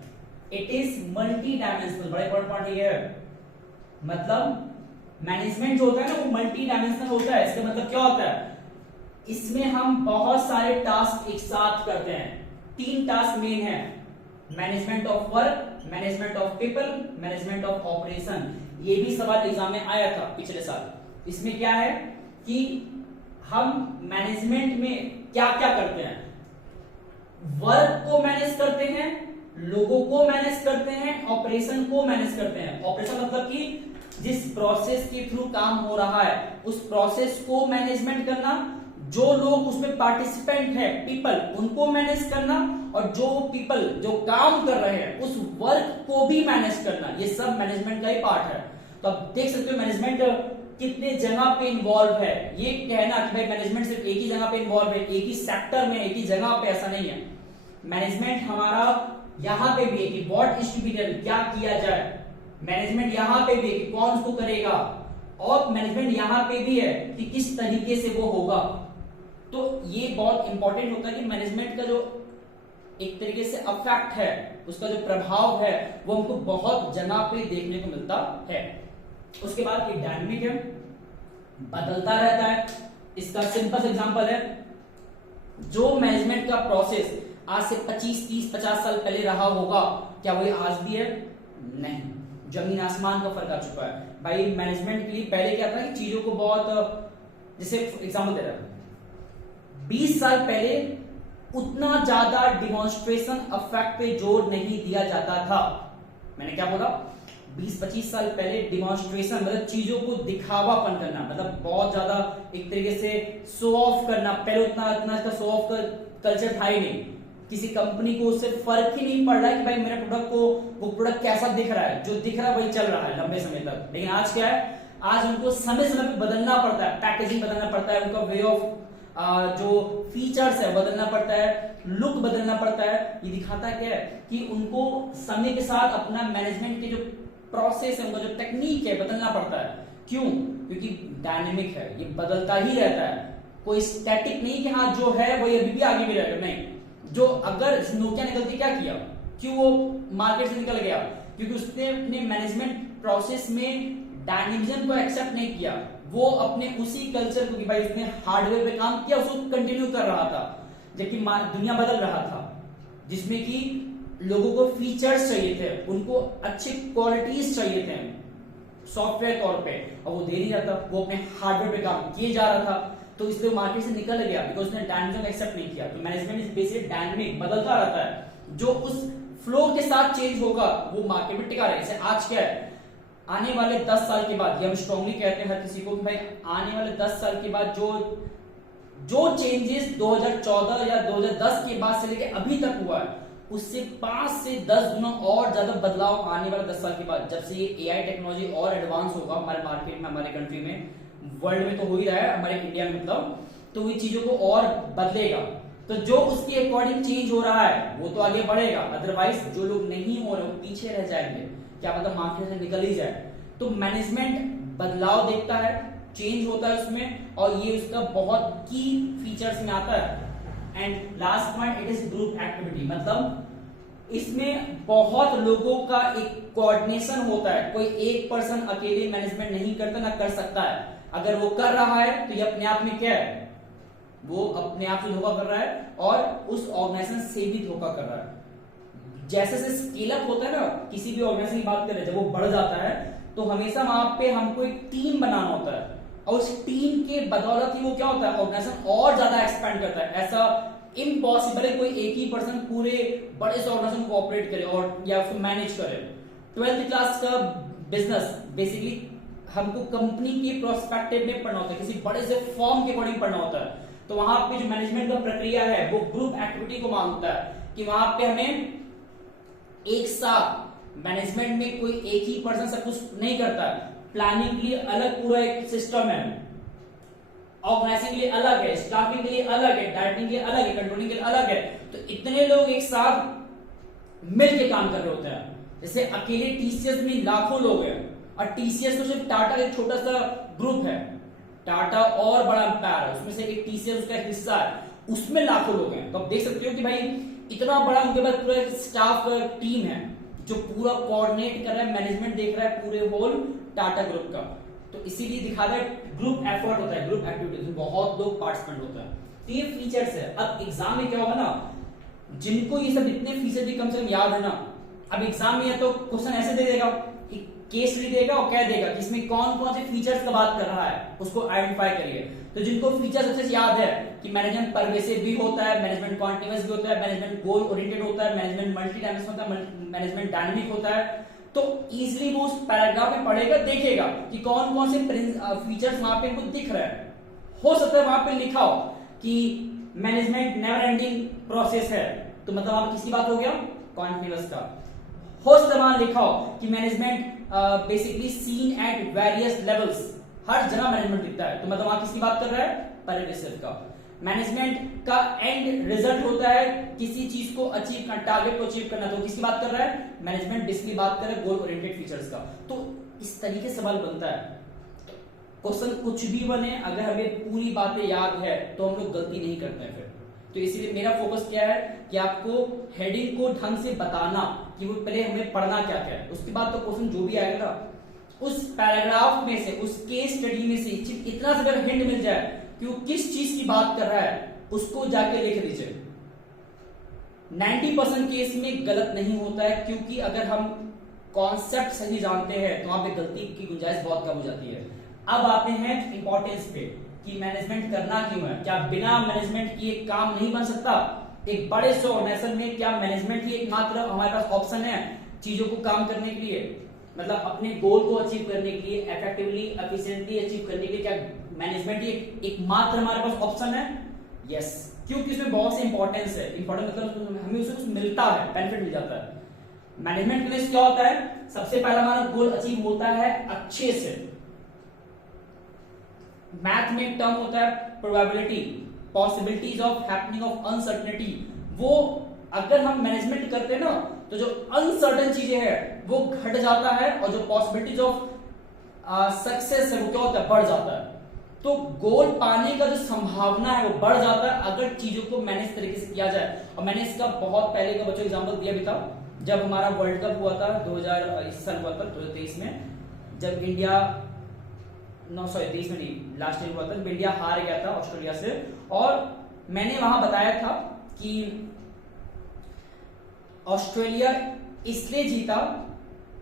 इट इज मल्टी डायमेंशनल, बड़ा इंपॉर्टेंट पॉइंट ये है। मतलब मैनेजमेंट जो होता है ना वो मल्टी डायमेंशनल होता है। इसका मतलब क्या होता है, इसमें हम बहुत सारे टास्क एक साथ करते हैं। 3 टास्क मेन है, management of work, management of people, management of operation. ये भी सवाल एग्जाम में आया था पिछले साल। इसमें क्या है कि हम मैनेजमेंट में क्या क्या करते हैं, वर्क को मैनेज करते हैं, लोगों को मैनेज करते हैं, ऑपरेशन को मैनेज करते हैं। ऑपरेशन मतलब कि जिस प्रोसेस के थ्रू काम हो रहा है उस प्रोसेस को मैनेजमेंट करना, जो लोग उसमें पार्टिसिपेंट है पीपल उनको मैनेज करना, और जो पीपल जो काम कर रहे हैं उस वर्क को भी मैनेज करना, ये सब मैनेजमेंट का ही पार्ट है। तो आप देख सकते हो मैनेजमेंट कितने जगह पे इन्वॉल्व है। ये कहना कि भाई मैनेजमेंट सिर्फ एक ही जगह पे इन्वॉल्व है, एक ही सेक्टर में, एक ही जगह पे, ऐसा नहीं है। मैनेजमेंट हमारा यहां पे भी है कि what is to be done, क्या किया जाए। मैनेजमेंट यहां पे भी है कि कौन उसको करेगा, और मैनेजमेंट यहां पे भी है कि किस तरीके से वो होगा। तो ये बहुत इंपॉर्टेंट होता है कि मैनेजमेंट का जो एक तरीके से अफेक्ट है, उसका जो प्रभाव है वो हमको बहुत जगह पे देखने को मिलता है। उसके बाद ये डायनामिक है, बदलता रहता है। इसका सिंपल एग्जांपल है, जो मैनेजमेंट का प्रोसेस आज से 25, 30, 50 साल पहले रहा होगा, क्या वही आज भी है? नहीं, जमीन आसमान का फर्क आ चुका है। भाई मैनेजमेंट के लिए पहले क्या था कि चीजों को बहुत, जैसे एग्जांपल दे रहा हूं, 20 साल पहले उतना ज्यादा डिमॉन्स्ट्रेशन इफेक्ट पे जोर नहीं दिया जाता था। मैंने क्या बोला, 20-25 साल पहले डिमॉन्स्ट्रेशन मतलब चीजों को दिखावापन करना, मतलब बहुत ज्यादा एक तरीके से शो ऑफ करना, पहले उतना इसका शो ऑफ का कल्चर था ही नहीं। किसी कंपनी को उससे फर्क ही नहीं पड़ रहा है कि भाई मेरे प्रोडक्ट को वो प्रोडक्ट कैसा दिख रहा है, जो दिख रहा है वही चल रहा है लंबे समय तक। लेकिन आज क्या है, आज उनको समय समय पे बदलना पड़ता है, पैकेजिंग बदलना पड़ता है, उनका वे ऑफ जो फीचर्स है बदलना पड़ता है, लुक बदलना पड़ता है। ये दिखाता क्या है कि उनको समय के साथ अपना मैनेजमेंट के जो प्रोसेस है, उनका जो टेक्निक है बदलना पड़ता है। क्यों? क्योंकि डायनेमिक है, ये बदलता ही रहता है, कोई स्टैटिक नहीं कि हाँ जो है वो अभी भी आगे भी रहेगा। नहीं, जो अगर नोकिया ने गलती क्या किया, क्यों वो मार्केट से निकल गया? क्योंकि उसने अपने मैनेजमेंट प्रोसेस में डायनेमिज्म को एक्सेप्ट नहीं किया। वो अपने उसी कल्चर को कि भाई उसने हार्डवेयर पे काम किया, उसको कंटिन्यू कर रहा था, जबकि दुनिया बदल रहा था, जिसमें कि लोगों को फीचर्स चाहिए थे, उनको अच्छे क्वालिटीज चाहिए थे सॉफ्टवेयर तौर पे, और वो दे नहीं रहा था। वो अपने हार्डवेयर पे काम किए जा रहा था, तो इसलिए मार्केट से निकल गया, बिकॉज उसने डायनेमिज्म एक्सेप्ट नहीं किया। तो मैनेजमेंट इज बेसिकली डायनेमिक, बदलता रहता है। जो उस फ्लो के साथ चेंज होगा वो मार्केट में टिका रहेगा। जैसे आज क्या है, आने वाले 10 साल के बाद, ये हम स्ट्रांगली कहते हैं हर किसी को कि भाई आने वाले 10 साल के बाद जो चेंजेस 2014 या 2010 के बाद से लेके अभी तक हुआ है, उससे 5 से 10 गुना और ज्यादा बदलाव आने वाले 10 साल के बाद, जब से ये एआई टेक्नोलॉजी और एडवांस होगा हमारे मार्केट में, हमारे कंट्री में, वर्ल्ड में तो हो ही रहा है, हमारे इंडिया में मतलब, तो ये चीजों को और बदलेगा। तो जो उसके अकॉर्डिंग चेंज हो रहा है वो तो आगे बढ़ेगा, अदरवाइज जो लोग नहीं हो रहे वो पीछे रह जाएंगे, क्या मतलब मार्केट से निकल ही जाए। तो मैनेजमेंट बदलाव देखता है, चेंज होता है उसमें, और ये उसका बहुत की फीचर्स में आता है। And last point, it is group activity, मतलब इसमें बहुत लोगों का एक कोऑर्डिनेशन होता है। कोई एक पर्सन अकेले मैनेजमेंट नहीं करता, ना कर सकता है। अगर वो कर रहा है तो ये अपने आप में क्या है, वो अपने आप से धोखा कर रहा है और उस ऑर्गेनाइजेशन से भी धोखा कर रहा है। जैसे जैसे स्केल अप होता है ना, किसी भी ऑर्गेनाइजेशन की बात करें, जब वो बढ़ जाता है तो हमेशा वहां पे हमको एक टीम बनाना होता है, और उस टीम के बदौलत ही वो क्या होता है, ऑर्गेनाइजेशन और ज्यादा एक्सपेंड करता है। ऐसा इम्पॉसिबल है कोई एक ही पर्सन पूरे बड़े से ऑर्गेनाइजेशन को ऑपरेट करे और या फिर मैनेज करे। 12th क्लास का बिजनेस बेसिकली हमको कंपनी के प्रोस्पेक्टिव में पढ़ना होता है, किसी बड़े से फॉर्म के अकॉर्डिंग पढ़ना होता है। तो वहां पे जो मैनेजमेंट का प्रक्रिया है वो ग्रुप एक्टिविटी को मांगता है, कि वहां पे हमें एक साथ मैनेजमेंट में कोई एक ही पर्सन सब कुछ नहीं करता है। प्लानिंग के लिए अलग पूरा एक सिस्टम है, ऑर्गेनाइजिंग के लिए अलग है, स्टाफिंग के लिए अलग है, डायरेक्टिंग के लिए अलग है, कंट्रोलिंग के लिए अलग है। तो इतने लोग एक साथ मिलकर काम कर रहे होते हैं। जैसे अकेले टीसीएस में लाखों लोग हैं, और टीसीएस तो सिर्फ टाटा का एक छोटा सा ग्रुप है, टाटा और बड़ा एम्पायर है, उसमें से एक टीसीएस उसका एक हिस्सा है, उसमें लाखों लोग हैं। तो आप देख सकते हो कि भाई इतना बड़ा उनके पास पूरा स्टाफ टीम है जो पूरा कोऑर्डिनेट कर रहा है, मैनेजमेंट देख रहा है पूरे होल टाटा ग्रुप का। तो इसीलिए दिखा रहा है ग्रुप एफर्ट होता है, ग्रुप एक्टिविटीज में बहुत लोग पार्टिसिपेंट होता है। तो ये फीचर्स है। अब एग्जाम में क्या होगा ना, जिनको ये सब इतने फीचर भी कम से कम याद है ना, अब एग्जाम में है तो क्वेश्चन ऐसे दे देगा, केस स्टडी देगा और कह देगा कि इसमें कौन कौन से फीचर्स का बात कर रहा है, उसको आइडेंटिफाई करिए। तो जिनको फीचर्स अच्छे से याद है कि मैनेजमेंट परवेसिव भी होता है, मैनेजमेंट कॉन्टिन्यूअस भी होता है, मैनेजमेंट गोल ओरिएंटेड होता है, मैनेजमेंट मल्टी डायमेंशनल होता है, मैनेजमेंट डायनामिक होता है, तो इजीली वो उस पैराग्राफ में पढ़ेगा, देखेगा कि कौन कौन से फीचर्स वहां पे इनको दिख रहा है। हो सकता है वहां पे लिखा हो कि मैनेजमेंट नेवर एंडिंग प्रोसेस है, तो मतलब आप किसकी बात हो गया, कॉन्टिन्यूअस का। हो सकता है वहां लिखा हो कि management basically seen at various levels, हर जगह मैनेजमेंट दिखता है, तो मतलब वहां किसकी बात कर रहा है, परवेसिव का। मैनेजमेंट का एंड रिजल्ट होता है किसी चीज को अचीव करना, टारगेट को अचीव करना, तो किसकी बात कर रहा है, मैनेजमेंट बेसिकली बात कर रहा है गोल ओरिएंटेड फीचर्स का। तो इस तरीके से सवाल बनता है। क्वेश्चन कुछ भी बने, अगर हमें पूरी बातें याद है तो हम लोग गलती नहीं करते हैं फिर। तो इसीलिए मेरा फोकस क्या है कि आपको हेडिंग को ढंग से बताना कि वो पहले हमें पढ़ना क्या क्या है, उसके बाद तो क्वेश्चन जो भी आएगा ना, उस पैराग्राफ में से, उस केस स्टडी में से इतना सा अगर हिंट मिल जाए कि वो किस चीज की बात कर रहा है, उसको जाके लिख दीजिए। 90% केस में गलत नहीं होता है, क्योंकि अगर हम कॉन्सेप्ट सही जानते हैं तो वहां पे गलती की गुंजाइश बहुत कम हो जाती है। अब आते हैं इंपॉर्टेंस पे कि मैनेजमेंट करना क्यों है, क्या बिना मैनेजमेंट किए काम नहीं बन सकता। एक बड़े से ऑर्गेनाइजेशन में क्या मैनेजमेंट ही एकमात्र हमारे पास ऑप्शन है चीजों को काम करने के लिए, मतलब अपने गोल को अचीव करने के लिए, इफेक्टिवली एफिशिएंटली अचीव करने के लिए क्या मैनेजमेंट ही एकमात्र हमारे पास ऑप्शन है? यस। क्योंकि उसमें बहुत से इंपॉर्टेंस है। इंपॉर्टेंस मतलब हमें उससे कुछ मिलता है, बेनिफिट मिल जाता है। मैनेजमेंट के लिए क्या होता है, सबसे पहला हमारा गोल अचीव होता है अच्छे से। मैथ में एक टर्म होता है probability, possibilities of happening of uncertainty. वो अगर हम मैनेजमेंट करते हैं ना तो जो अनसर्टेन चीजें हैं वो घट जाता है, और जो पॉसिबिलिटीज ऑफ सक्सेस है वो क्या होता है, बढ़ जाता है। तो गोल पाने का जो संभावना है वो बढ़ जाता है अगर चीजों को मैनेज तरीके से किया जाए। और मैंने इसका बहुत पहले का बच्चों एग्जांपल दिया भी था, जब हमारा वर्ल्ड कप हुआ था 2023 में, जब इंडिया 23 में नहीं, लास्ट ईयर हुआ था, जब इंडिया हार गया था ऑस्ट्रेलिया से। और मैंने वहां बताया था कि ऑस्ट्रेलिया इसलिए जीता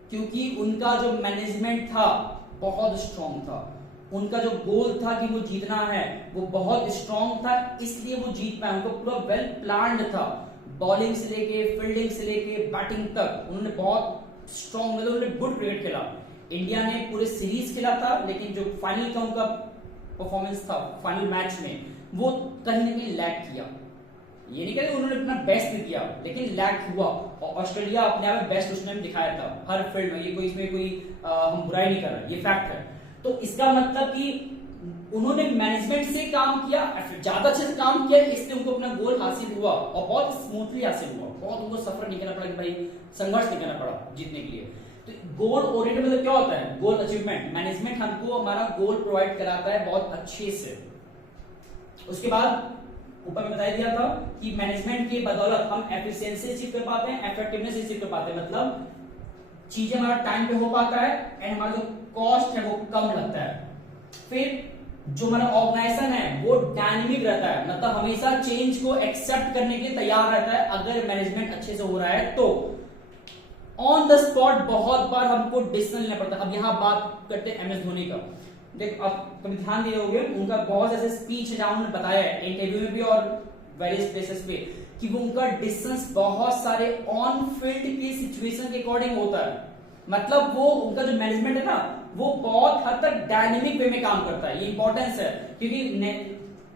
क्योंकि उनका जो मैनेजमेंट था बहुत स्ट्रांग था, उनका जो गोल था कि वो जीतना है वो बहुत स्ट्रांग था, इसलिए वो जीत पाए। उनको पूरा वेल प्लान्ड था, बॉलिंग से लेके फील्डिंग से लेके बैटिंग तक उन्होंने बहुत स्ट्रांग, मतलब उन्होंने गुड क्रिकेट खेला। इंडिया ने पूरे सीरीज खेला था, लेकिन जो फाइनल का उनका परफॉर्मेंस था फाइनल मैच में, वो कहीं ना कहीं लैग किया। ये नहीं कहते उन्होंने अपना बेस्ट भी किया, लेकिन लैग हुआ। और ऑस्ट्रेलिया अपने आप में बेस्ट उसने दिखाया था हर फील्ड में, ये कोई इसमें कोई हम बुराई नहीं कर रहे, ये फैक्ट है। तो इसका मतलब कि उन्होंने मैनेजमेंट से काम किया, ज्यादा अच्छे से काम किया, इसलिए उनको अपना गोल हासिल हुआ और बहुत स्मूथली हासिल हुआ। बहुत उनको सफर नहीं करना पड़ा कि भाई संघर्ष नहीं करना पड़ा जीतने के लिए। तो गोल ओरिएंटेड मतलब क्या होता है, गोल अचीवमेंट। मैनेजमेंट हमको हमारा गोल प्रोवाइड कराता है बहुत अच्छे से। उसके बाद ऊपर में बता दिया था कि मैनेजमेंट की बदौलत हम एफिशिएंसी अचीव कर पाते हैं, इफेक्टिवनेस अचीव कर पाते हैं, मतलब चीजें हमारा टाइम पे हो पाता है एंड हमारा जो कॉस्ट है वो कम लगता है। फिर जो हमारा ऑर्गेनाइजेशन है वो डायनेमिक रहता है, मतलब हमेशा चेंज को एक्सेप्ट करने के लिए तैयार रहता है अगर मैनेजमेंट अच्छे से हो रहा है तो। ऑन द स्पॉट बहुत बार हमको डिसीजन लेना पड़ता है। अब यहां बात करते हैं एमएस धोनी का। देख, आप कभी ध्यान दिए होंगे, उनका बहुत ऐसे स्पीच है जहां उन्होंने बताया है इंटरव्यू में भी और वेरियस प्लेसेस पे कि वो उनका डिस्टेंस बहुत सारे ऑन फील्ड की सिचुएशन के अकॉर्डिंग होता है। मतलब वो उनका जो मैनेजमेंट है ना वो बहुत हद तक डायनेमिक वे में काम करता है। ये इंपॉर्टेंस है क्योंकि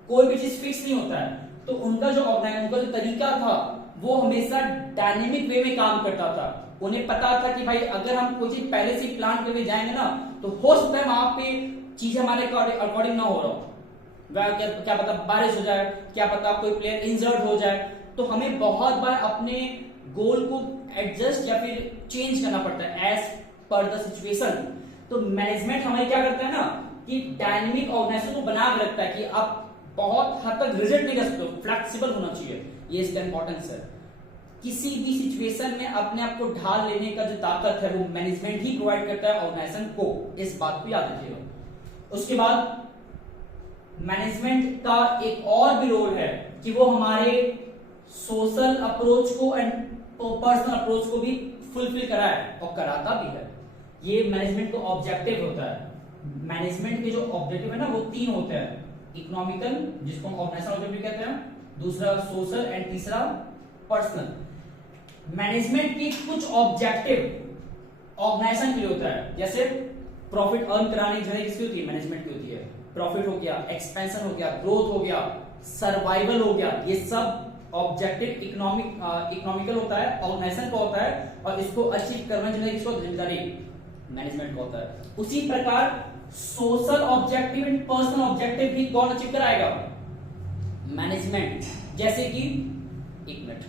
कोई भी चीज फिक्स नहीं होता है। तो उनका जो उनका जो तरीका था वो हमेशा डायनेमिक वे में काम करता था। उन्हें पता था कि भाई अगर हम कोई चीज पहले से प्लान करके जाएंगे ना तो हो सकता है वहां पे चीजें हमारे अकॉर्डिंग ना हो रहा हो, क्या पता बारिश हो जाए, क्या पता कोई प्लेयर इंजर्ड हो जाए, तो हमें बहुत बार अपने गोल को एडजस्ट या फिर चेंज करना पड़ता है एज पर द सिचुएशन। तो मैनेजमेंट हमें क्या करता है ना कि डायनेमिक ऑर्गेनाइजेशन को बना के रखता है कि आप बहुत हद तक रिजिड नहीं कर सकते, फ्लेक्सिबल होना चाहिए। ये इसका इंपॉर्टेंस है। किसी भी सिचुएशन में अपने आप को ढाल लेने का जो ताकत है वो मैनेजमेंट ही प्रोवाइड करता है ऑर्गेनाइजेशन को, इस बात को याद रखिएगा। उसके बाद मैनेजमेंट का एक और भी रोल है कि वो हमारे सोशल अप्रोच को एंड पर्सनल अप्रोच को भी फुलफिल कराए और कराता भी है। ये मैनेजमेंट का ऑब्जेक्टिव होता है। मैनेजमेंट के जो ऑब्जेक्टिव है ना वो 3 होते हैं, इकोनॉमिकल जिसको हम ऑर्गेनाइजेशनल ऑब्जेक्टिव कहते हैं, दूसरा सोशल एंड तीसरा पर्सनल। मैनेजमेंट की कुछ ऑब्जेक्टिव ऑर्गेनाइजेशन के लिए होता है, जैसे प्रॉफिट अर्न कराने की किसकी होती है, मैनेजमेंट की होती है। प्रॉफिट हो गया, एक्सपेंशन हो गया, ग्रोथ हो गया, सर्वाइवल हो गया, ये सब ऑब्जेक्टिव इकोनॉमिकल होता है, ऑर्गेनाइजेशन का होता है, और इसको अचीव करना किसको जिम्मेदारी मैनेजमेंट का होता है। उसी प्रकार social objective and personal objective भी कौन अचीव कराएगा, मैनेजमेंट। जैसे कि एक मिनट,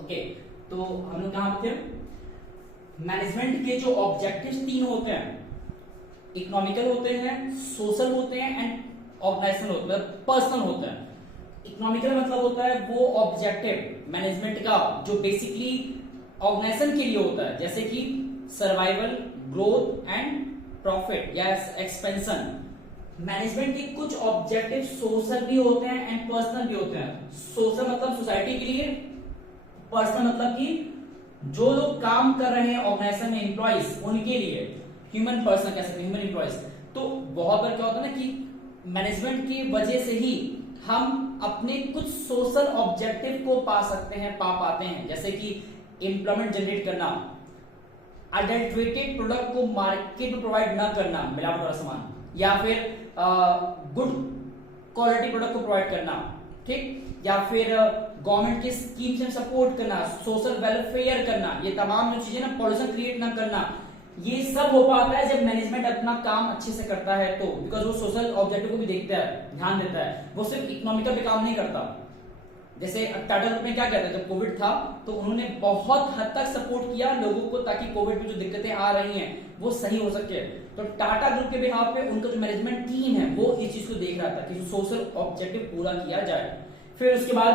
ओके, तो हम लोग कहां थे, मैनेजमेंट के जो ऑब्जेक्टिव्स 3 होते हैं, इकोनॉमिकल होते हैं, सोशल होते हैं एंड ऑर्गेनाइजेशनल होते हैं, पर्सनल होते हैं। इकोनॉमिकल मतलब होता है वो ऑब्जेक्टिव मैनेजमेंट का जो बेसिकली ऑर्गेनाइजेशन के लिए होता है, जैसे कि सर्वाइवल, ग्रोथ एंड प्रॉफिट या एक्सपेंशन। मैनेजमेंट के कुछ ऑब्जेक्टिव सोशल भी होते हैं एंड पर्सनल भी होते हैं। सोशल मतलब सोसाइटी के लिए, पर्सनल मतलब कि जो लोग काम कर रहे हैं ऑर्गेनाइजेशन में, एम्प्लॉइज, उनके लिए, ह्यूमन पर्सन कह सकते हैं, ह्यूमन एम्प्लॉइज। तो बहुत बार क्या होता है ना कि मैनेजमेंट की वजह से ही हम अपने कुछ सोशल ऑब्जेक्टिव को पा सकते हैं, पा पाते हैं, जैसे कि एम्प्लॉयमेंट जनरेट करना, अडल्ट्रेटेड प्रोडक्ट को मार्केट में प्रोवाइड ना करना, मिलावट वाला सामान, या फिर गुड क्वालिटी प्रोडक्ट को प्रोवाइड करना, ठीक, या फिर गवर्नमेंट के स्कीम से सपोर्ट करना, सोशल वेलफेयर करना, ये तमाम जो चीजें ना, पॉल्यूशन क्रिएट ना करना, ये सब हो पाता है जब मैनेजमेंट अपना काम अच्छे से करता है तो, बिकॉज वो सोशल ऑब्जेक्टिव को भी देखता है, ध्यान देता है, वो सिर्फ इकोनॉमिकल पे काम नहीं करता। जैसे टाटा ग्रुप ने क्या किया था जब कोविड था, तो उन्होंने बहुत हद तक सपोर्ट किया लोगों को ताकि कोविड में जो दिक्कतें आ रही हैं वो सही हो सके। तो टाटा ग्रुप के बिहाफ पे उनका जो मैनेजमेंट टीम है वो इस चीज को देख रहा था कि सोशल ऑब्जेक्टिव पूरा किया जाए। फिर उसके बाद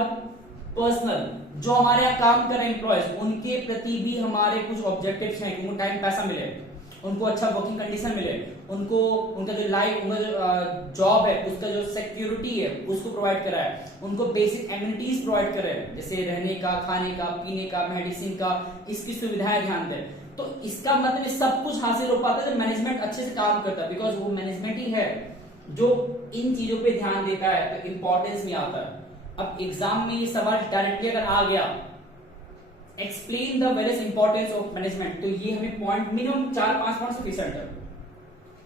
पर्सनल, जो हमारे यहाँ काम कर रहे हैं एम्प्लॉयज, उनके प्रति भी हमारे कुछ ऑब्जेक्टिव्स हैं, उनको टाइम पैसा मिले, उनको अच्छा वर्किंग कंडीशन मिले, उनको उनका जो लाइफ, उनका जो जॉब है उसका जो सिक्योरिटी है उसको प्रोवाइड कराए, उनको बेसिक एमिनिटीज प्रोवाइड करे, जैसे रहने का, खाने का, पीने का, मेडिसिन का, इसकी सुविधाएं ध्यान दें। तो इसका मतलब सब कुछ हासिल हो पाता है जब मैनेजमेंट अच्छे से काम करता है, बिकॉज वो मैनेजमेंट ही है जो इन चीजों पे ध्यान देता है, तो इंपॉर्टेंस नहीं आता है। अब एग्जाम में ये सवाल डायरेक्टली अगर आ गया, explain the various importance of management, तो ये हमें पॉइंट मिनिमम 4-5 पॉइंट सफिशिएंट है।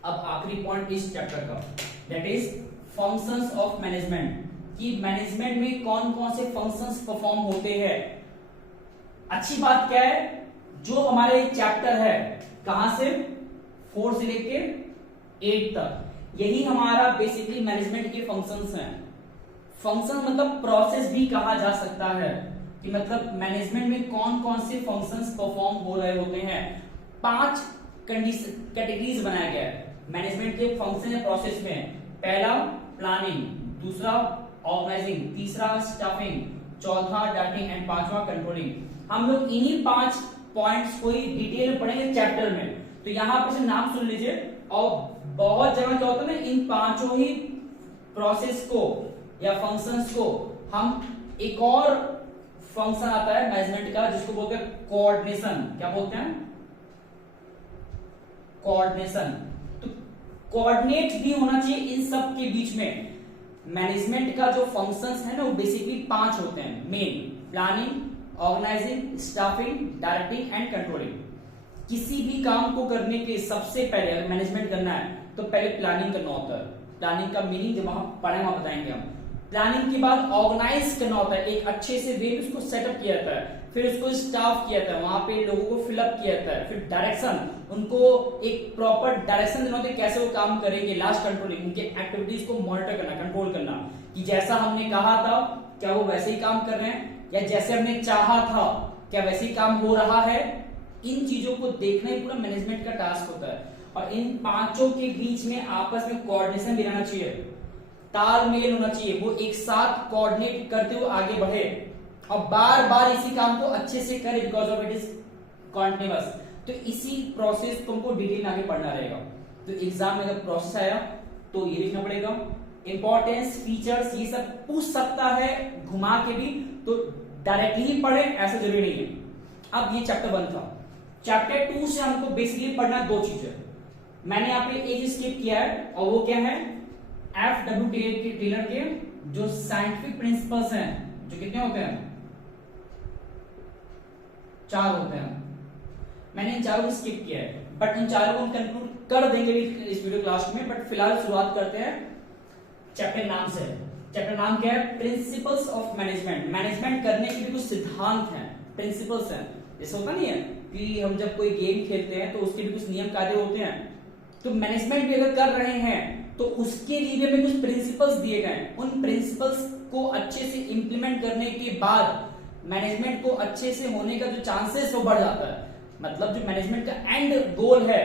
अब आखिरी पॉइंट इस चैप्टर का, that is functions of management, कि मैनेजमेंट में कौन कौन से फंक्शंस परफॉर्म होते हैं। अच्छी बात क्या है, जो हमारे चैप्टर है कहां से 4 से लेके 8 तक, यही हमारा बेसिकली मैनेजमेंट के फंक्शंस हैं। फंक्शन मतलब प्रोसेस भी कहा जा सकता है, कि मतलब मैनेजमेंट में कौन कौन से फंक्शंस परफॉर्म हो रहे होते हैं। 5 कैटेगरीज बनाया गया है मैनेजमेंट के फंक्शन या प्रोसेस में। पहला प्लानिंग, दूसरा ऑर्गेनाइजिंग, तीसरा स्टाफिंग, चौथा डाइटिंग एंड पांचवा कंट्रोलिंग। हम लोग इन्हीं 5 पॉइंट्स को ही डिटेल में पढ़ेंगे चैप्टर में, तो यहां पर नाम सुन लीजिए। और बहुत जगह क्या होता है ना, इन 5 ही प्रोसेस को या फंक्शंस को हम एक और फंक्शन आता है मैनेजमेंट का जिसको बोलते हैं कोऑर्डिनेशन। क्या बोलते हैं? कोऑर्डिनेशन। तो कोऑर्डिनेट भी होना चाहिए इन सब के बीच में। मैनेजमेंट का जो फंक्शंस है ना वो बेसिकली 5 होते हैं main: planning, organising, staffing, directing and controlling. किसी भी काम को करने के सबसे पहले अगर मैनेजमेंट करना है तो पहले प्लानिंग करना होता है। प्लानिंग का मीनिंग जब वहां पढ़े वहां बताएंगे हम। प्लानिंग के बाद ऑर्गेनाइज करना होता है, एक अच्छे से वे उसको सेटअप किया जाता है, फिर उसको स्टाफ किया जाता है, वहां पे लोगों को फिलअप किया जाता है, फिर डायरेक्शन, उनको एक प्रॉपर डायरेक्शन देना होता है कैसे वो काम करेंगे। लास्ट कंट्रोलिंग, उनके एक्टिविटीज को मॉनिटर करना, कंट्रोल करना कि जैसा हमने कहा था क्या वो वैसे ही काम कर रहे हैं या जैसे हमने चाहा था क्या वैसे ही काम हो रहा है। इन चीजों को देखना ही पूरा मैनेजमेंट का टास्क होता है। और इन 5 के बीच में आपस में कोऑर्डिनेशन भी रहना चाहिए, तालमेल होना चाहिए, वो एक साथ कोऑर्डिनेट करते हुए आगे बढ़े और बार बार इसी काम को अच्छे से करे, because of it is continuous. तो इसी प्रोसेस को हमको डिटेल में आगे पढ़ना रहेगा। तो एग्जाम में अगर प्रोसेस आया तो ये लिखना पड़ेगा। इंपॉर्टेंस, फीचर्स, ये सब पूछ सकता है घुमा के भी, तो डायरेक्टली ही पढ़े ऐसा जरूरी नहीं है। अब ये चैप्टर 1 था। चैप्टर 2 से हमको बेसिकली पढ़ना 2 चीजें। मैंने यहाँ पे एक स्किप किया है और वो क्या है, FW टेलर के जो साइंटिफिक प्रिंसिपल्स हैं, जो कितने होते हैं, 4 होते हैं। मैंने इन 4 को स्किप किया है, बट इन 4 को हम कंक्लूड कर देंगे इस वीडियो क्लास में। बट फिलहाल शुरुआत करते हैं चैप्टर नाम से। चैप्टर नाम क्या है? Principles of management. मैनेजमेंट करने के भी कुछ सिद्धांत हैं, प्रिंसिपल्स हैं। जैसे होता नहीं है कि हम जब कोई गेम खेलते हैं तो उसके भी कुछ नियम कायदे होते हैं, तो मैनेजमेंट भी अगर कर रहे हैं तो उसके लिए में कुछ प्रिंसिपल्स दिए गए हैं। उन प्रिंसिपल्स को अच्छे से इंप्लीमेंट करने के बाद मैनेजमेंट को अच्छे से होने का जो चांसेस वो बढ़ जाता है। मतलब जो मैनेजमेंट का एंड गोल है,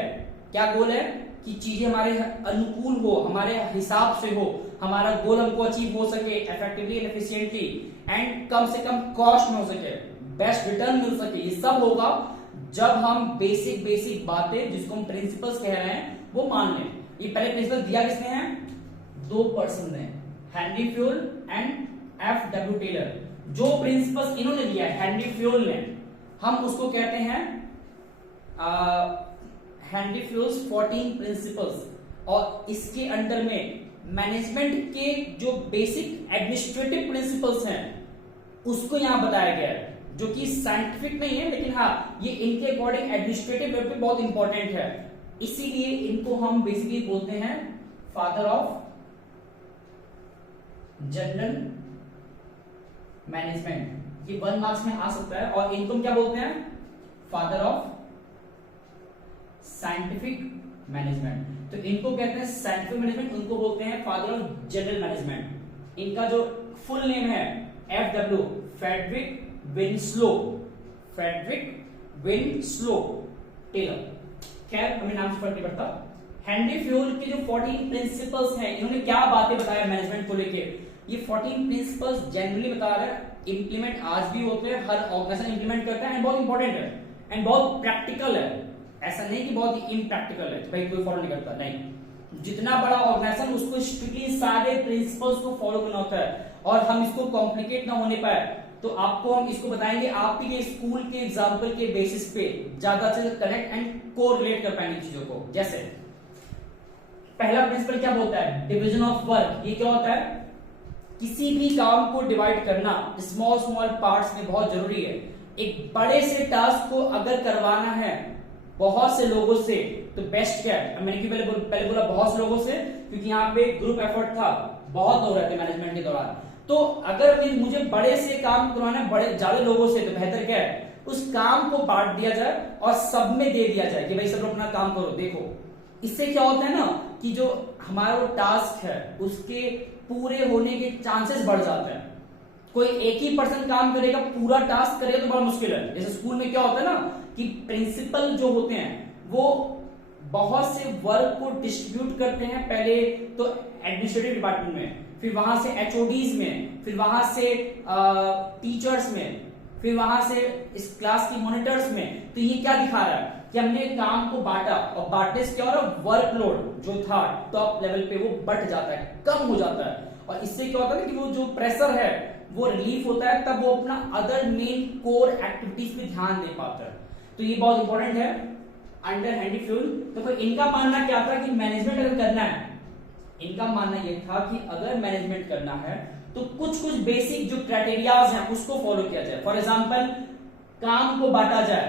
क्या गोल है कि चीजें हमारे अनुकूल हो, हमारे हिसाब से हो, हमारा गोल हमको अचीव हो सके effectively and efficiently, and come से कम कॉस्ट में हो सके, बेस्ट रिटर्न मिल सके। ये सब होगा जब हम बेसिक बातें जिसको हम प्रिंसिपल्स कह रहे हैं वो मान लें। ये पहले प्रिंसिपल दिया किसने है? 2 पर्सन ने, Henri Fayol and FW Taylor. जो प्रिंसिपल्स इन्होंने दिया है हेनरी फ्यूल ने, हम उसको कहते हैं हेनरी फ्यूल्स 14 प्रिंसिपल्स। और इसके अंडर में मैनेजमेंट के जो बेसिक एडमिनिस्ट्रेटिव प्रिंसिपल्स हैं उसको यहां बताया गया है। जो कि साइंटिफिक नहीं है, लेकिन हाँ ये इनके अकॉर्डिंग एडमिनिस्ट्रेटिव लेवल पे बहुत इंपॉर्टेंट है, इसीलिए इनको हम बेसिकली बोलते हैं फादर ऑफ जनरल मैनेजमेंट। ये 1 मार्क्स में आ सकता है। और इनको क्या बोलते हैं? Father of scientific management. तो इनको कहते हैं साइंटिफिक मैनेजमेंट, उनको बोलते हैं फादर ऑफ जनरल मैनेजमेंट। इनका जो फुल नेम है FW, Frederick Winslow, Frederick Winslow Taylor. खैर हमें नाम से फर्क नहीं पड़ता। हेनरी फ्यूल के जो 14 प्रिंसिपल्स हैं, इन्होंने क्या बातें बताया मैनेजमेंट को लेके, ये 14 प्रिंसिपल्स जनरली बता रहे हैं, इंप्लीमेंट आज भी होते हैं, हर ऑर्गेनाइजेशन इंप्लीमेंट करता है, एंड बहुत इंपॉर्टेंट है एंड बहुत प्रैक्टिकल है। ऐसा नहीं कि बहुत ही इम्प्रैक्टिकल है, भाई कोई फॉलो नहीं करता, नहीं। जितना बड़ा ऑर्गेनाइजेशन उसको स्ट्रिक्टली सारे प्रिंसिपल्स को फॉलो करना होता है, और हम इसको कॉम्प्लिकेट ना होने पाए तो आपको हम इसको बताएंगे, आप के स्कूल के एग्जाम्पल के बेसिस पे ज्यादा से कनेक्ट एंड कोरिलेट कर पाएंगे चीजों को। जैसे पहला प्रिंसिपल क्या बोलता है? Division of work. ये क्या होता है? किसी भी काम को डिवाइड करना स्मॉल स्मॉल पार्ट्स में बहुत जरूरी है। एक बड़े से टास्क को अगर करवाना है बहुत से लोगों से, तो बेस्ट क्या है? मैंने पहले बोला बहुत से लोगों से, क्योंकि यहाँ पे ग्रुप एफर्ट था, बहुत लोग रहते मैनेजमेंट के दौरान। तो अगर मुझे बड़े से काम करवाना है बड़े ज्यादा लोगों से, तो बेहतर क्या है? उस काम को बांट दिया जाए और सब में दे दिया जाए कि भाई सब लोग अपना काम करो। देखो इससे क्या होता है ना कि जो हमारा वो टास्क है उसके पूरे होने के चांसेस बढ़ जाते हैं। कोई एक ही पर्सन काम करेगा, पूरा टास्क करेगा तो बड़ा मुश्किल है। जैसे स्कूल में क्या होता है ना कि प्रिंसिपल जो होते हैं वो बहुत से वर्क को डिस्ट्रीब्यूट करते हैं, पहले तो एडमिनिस्ट्रेटिव डिपार्टमेंट में, फिर वहां से एचओडीज में, फिर वहां से टीचर्स में, फिर वहां से इस क्लास की मॉनिटर्स में। तो ये क्या दिखा रहा है कि हमने काम को बांटा, और बांटने से क्या हो रहा है? वर्कलोड जो था टॉप लेवल पे वो बढ़ जाता है, कम हो जाता है, और इससे क्या होता है कि वो जो प्रेशर है वो रिलीफ होता है, तब वो अपना अदर मेन कोर एक्टिविटीज पे ध्यान दे पाता है। तो ये बहुत इंपॉर्टेंट है अंडर हेनरी फ्यूल। तो फिर इनका मानना क्या था कि मैनेजमेंट अगर करना है, इनका मानना यह था कि अगर मैनेजमेंट करना है तो कुछ कुछ बेसिक जो क्राइटेरियाज हैं उसको फॉलो किया जाए। फॉर एग्जांपल काम को बांटा जाए,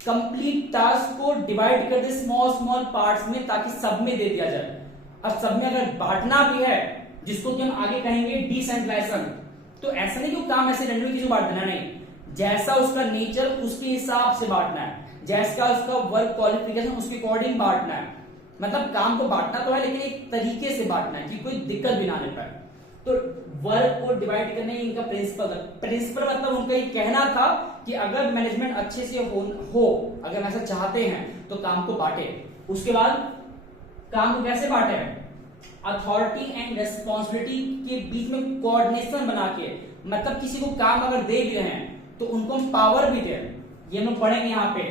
कंप्लीट टास्क को डिवाइड कर दे स्मॉल स्मॉल पार्ट्स में, ताकि सब में दे दिया जाए। अब सब में अगर बांटना भी है, जिसको कि हम आगे कहेंगे डिसेंट्रलाइजेशन, तो ऐसा नहीं कि काम ऐसे रैंडमली किसी को बांट देना, नहीं, जैसा उसका नेचर उसके हिसाब से बांटना है, जैसा उसका वर्क क्वालिफिकेशन उसके अकॉर्डिंग बांटना है। मतलब काम को बांटना तो है, लेकिन एक तरीके से बांटना है कि कोई दिक्कत भी ना आने पाए। तो वर्क को डिवाइड करने की इनका प्रिंसिपल मतलब उनका ये कहना था कि अगर मैनेजमेंट अच्छे से हो अगर ऐसा चाहते हैं तो काम को बांटे। उसके बाद काम को कैसे बांटे? अथॉरिटी एंड रेस्पॉन्सिबिलिटी के बीच में कोऑर्डिनेशन बना के, मतलब किसी को काम अगर दे भी रहे हैं तो उनको पावर भी दे। ये हम लोग पढ़ेंगे यहाँ पे,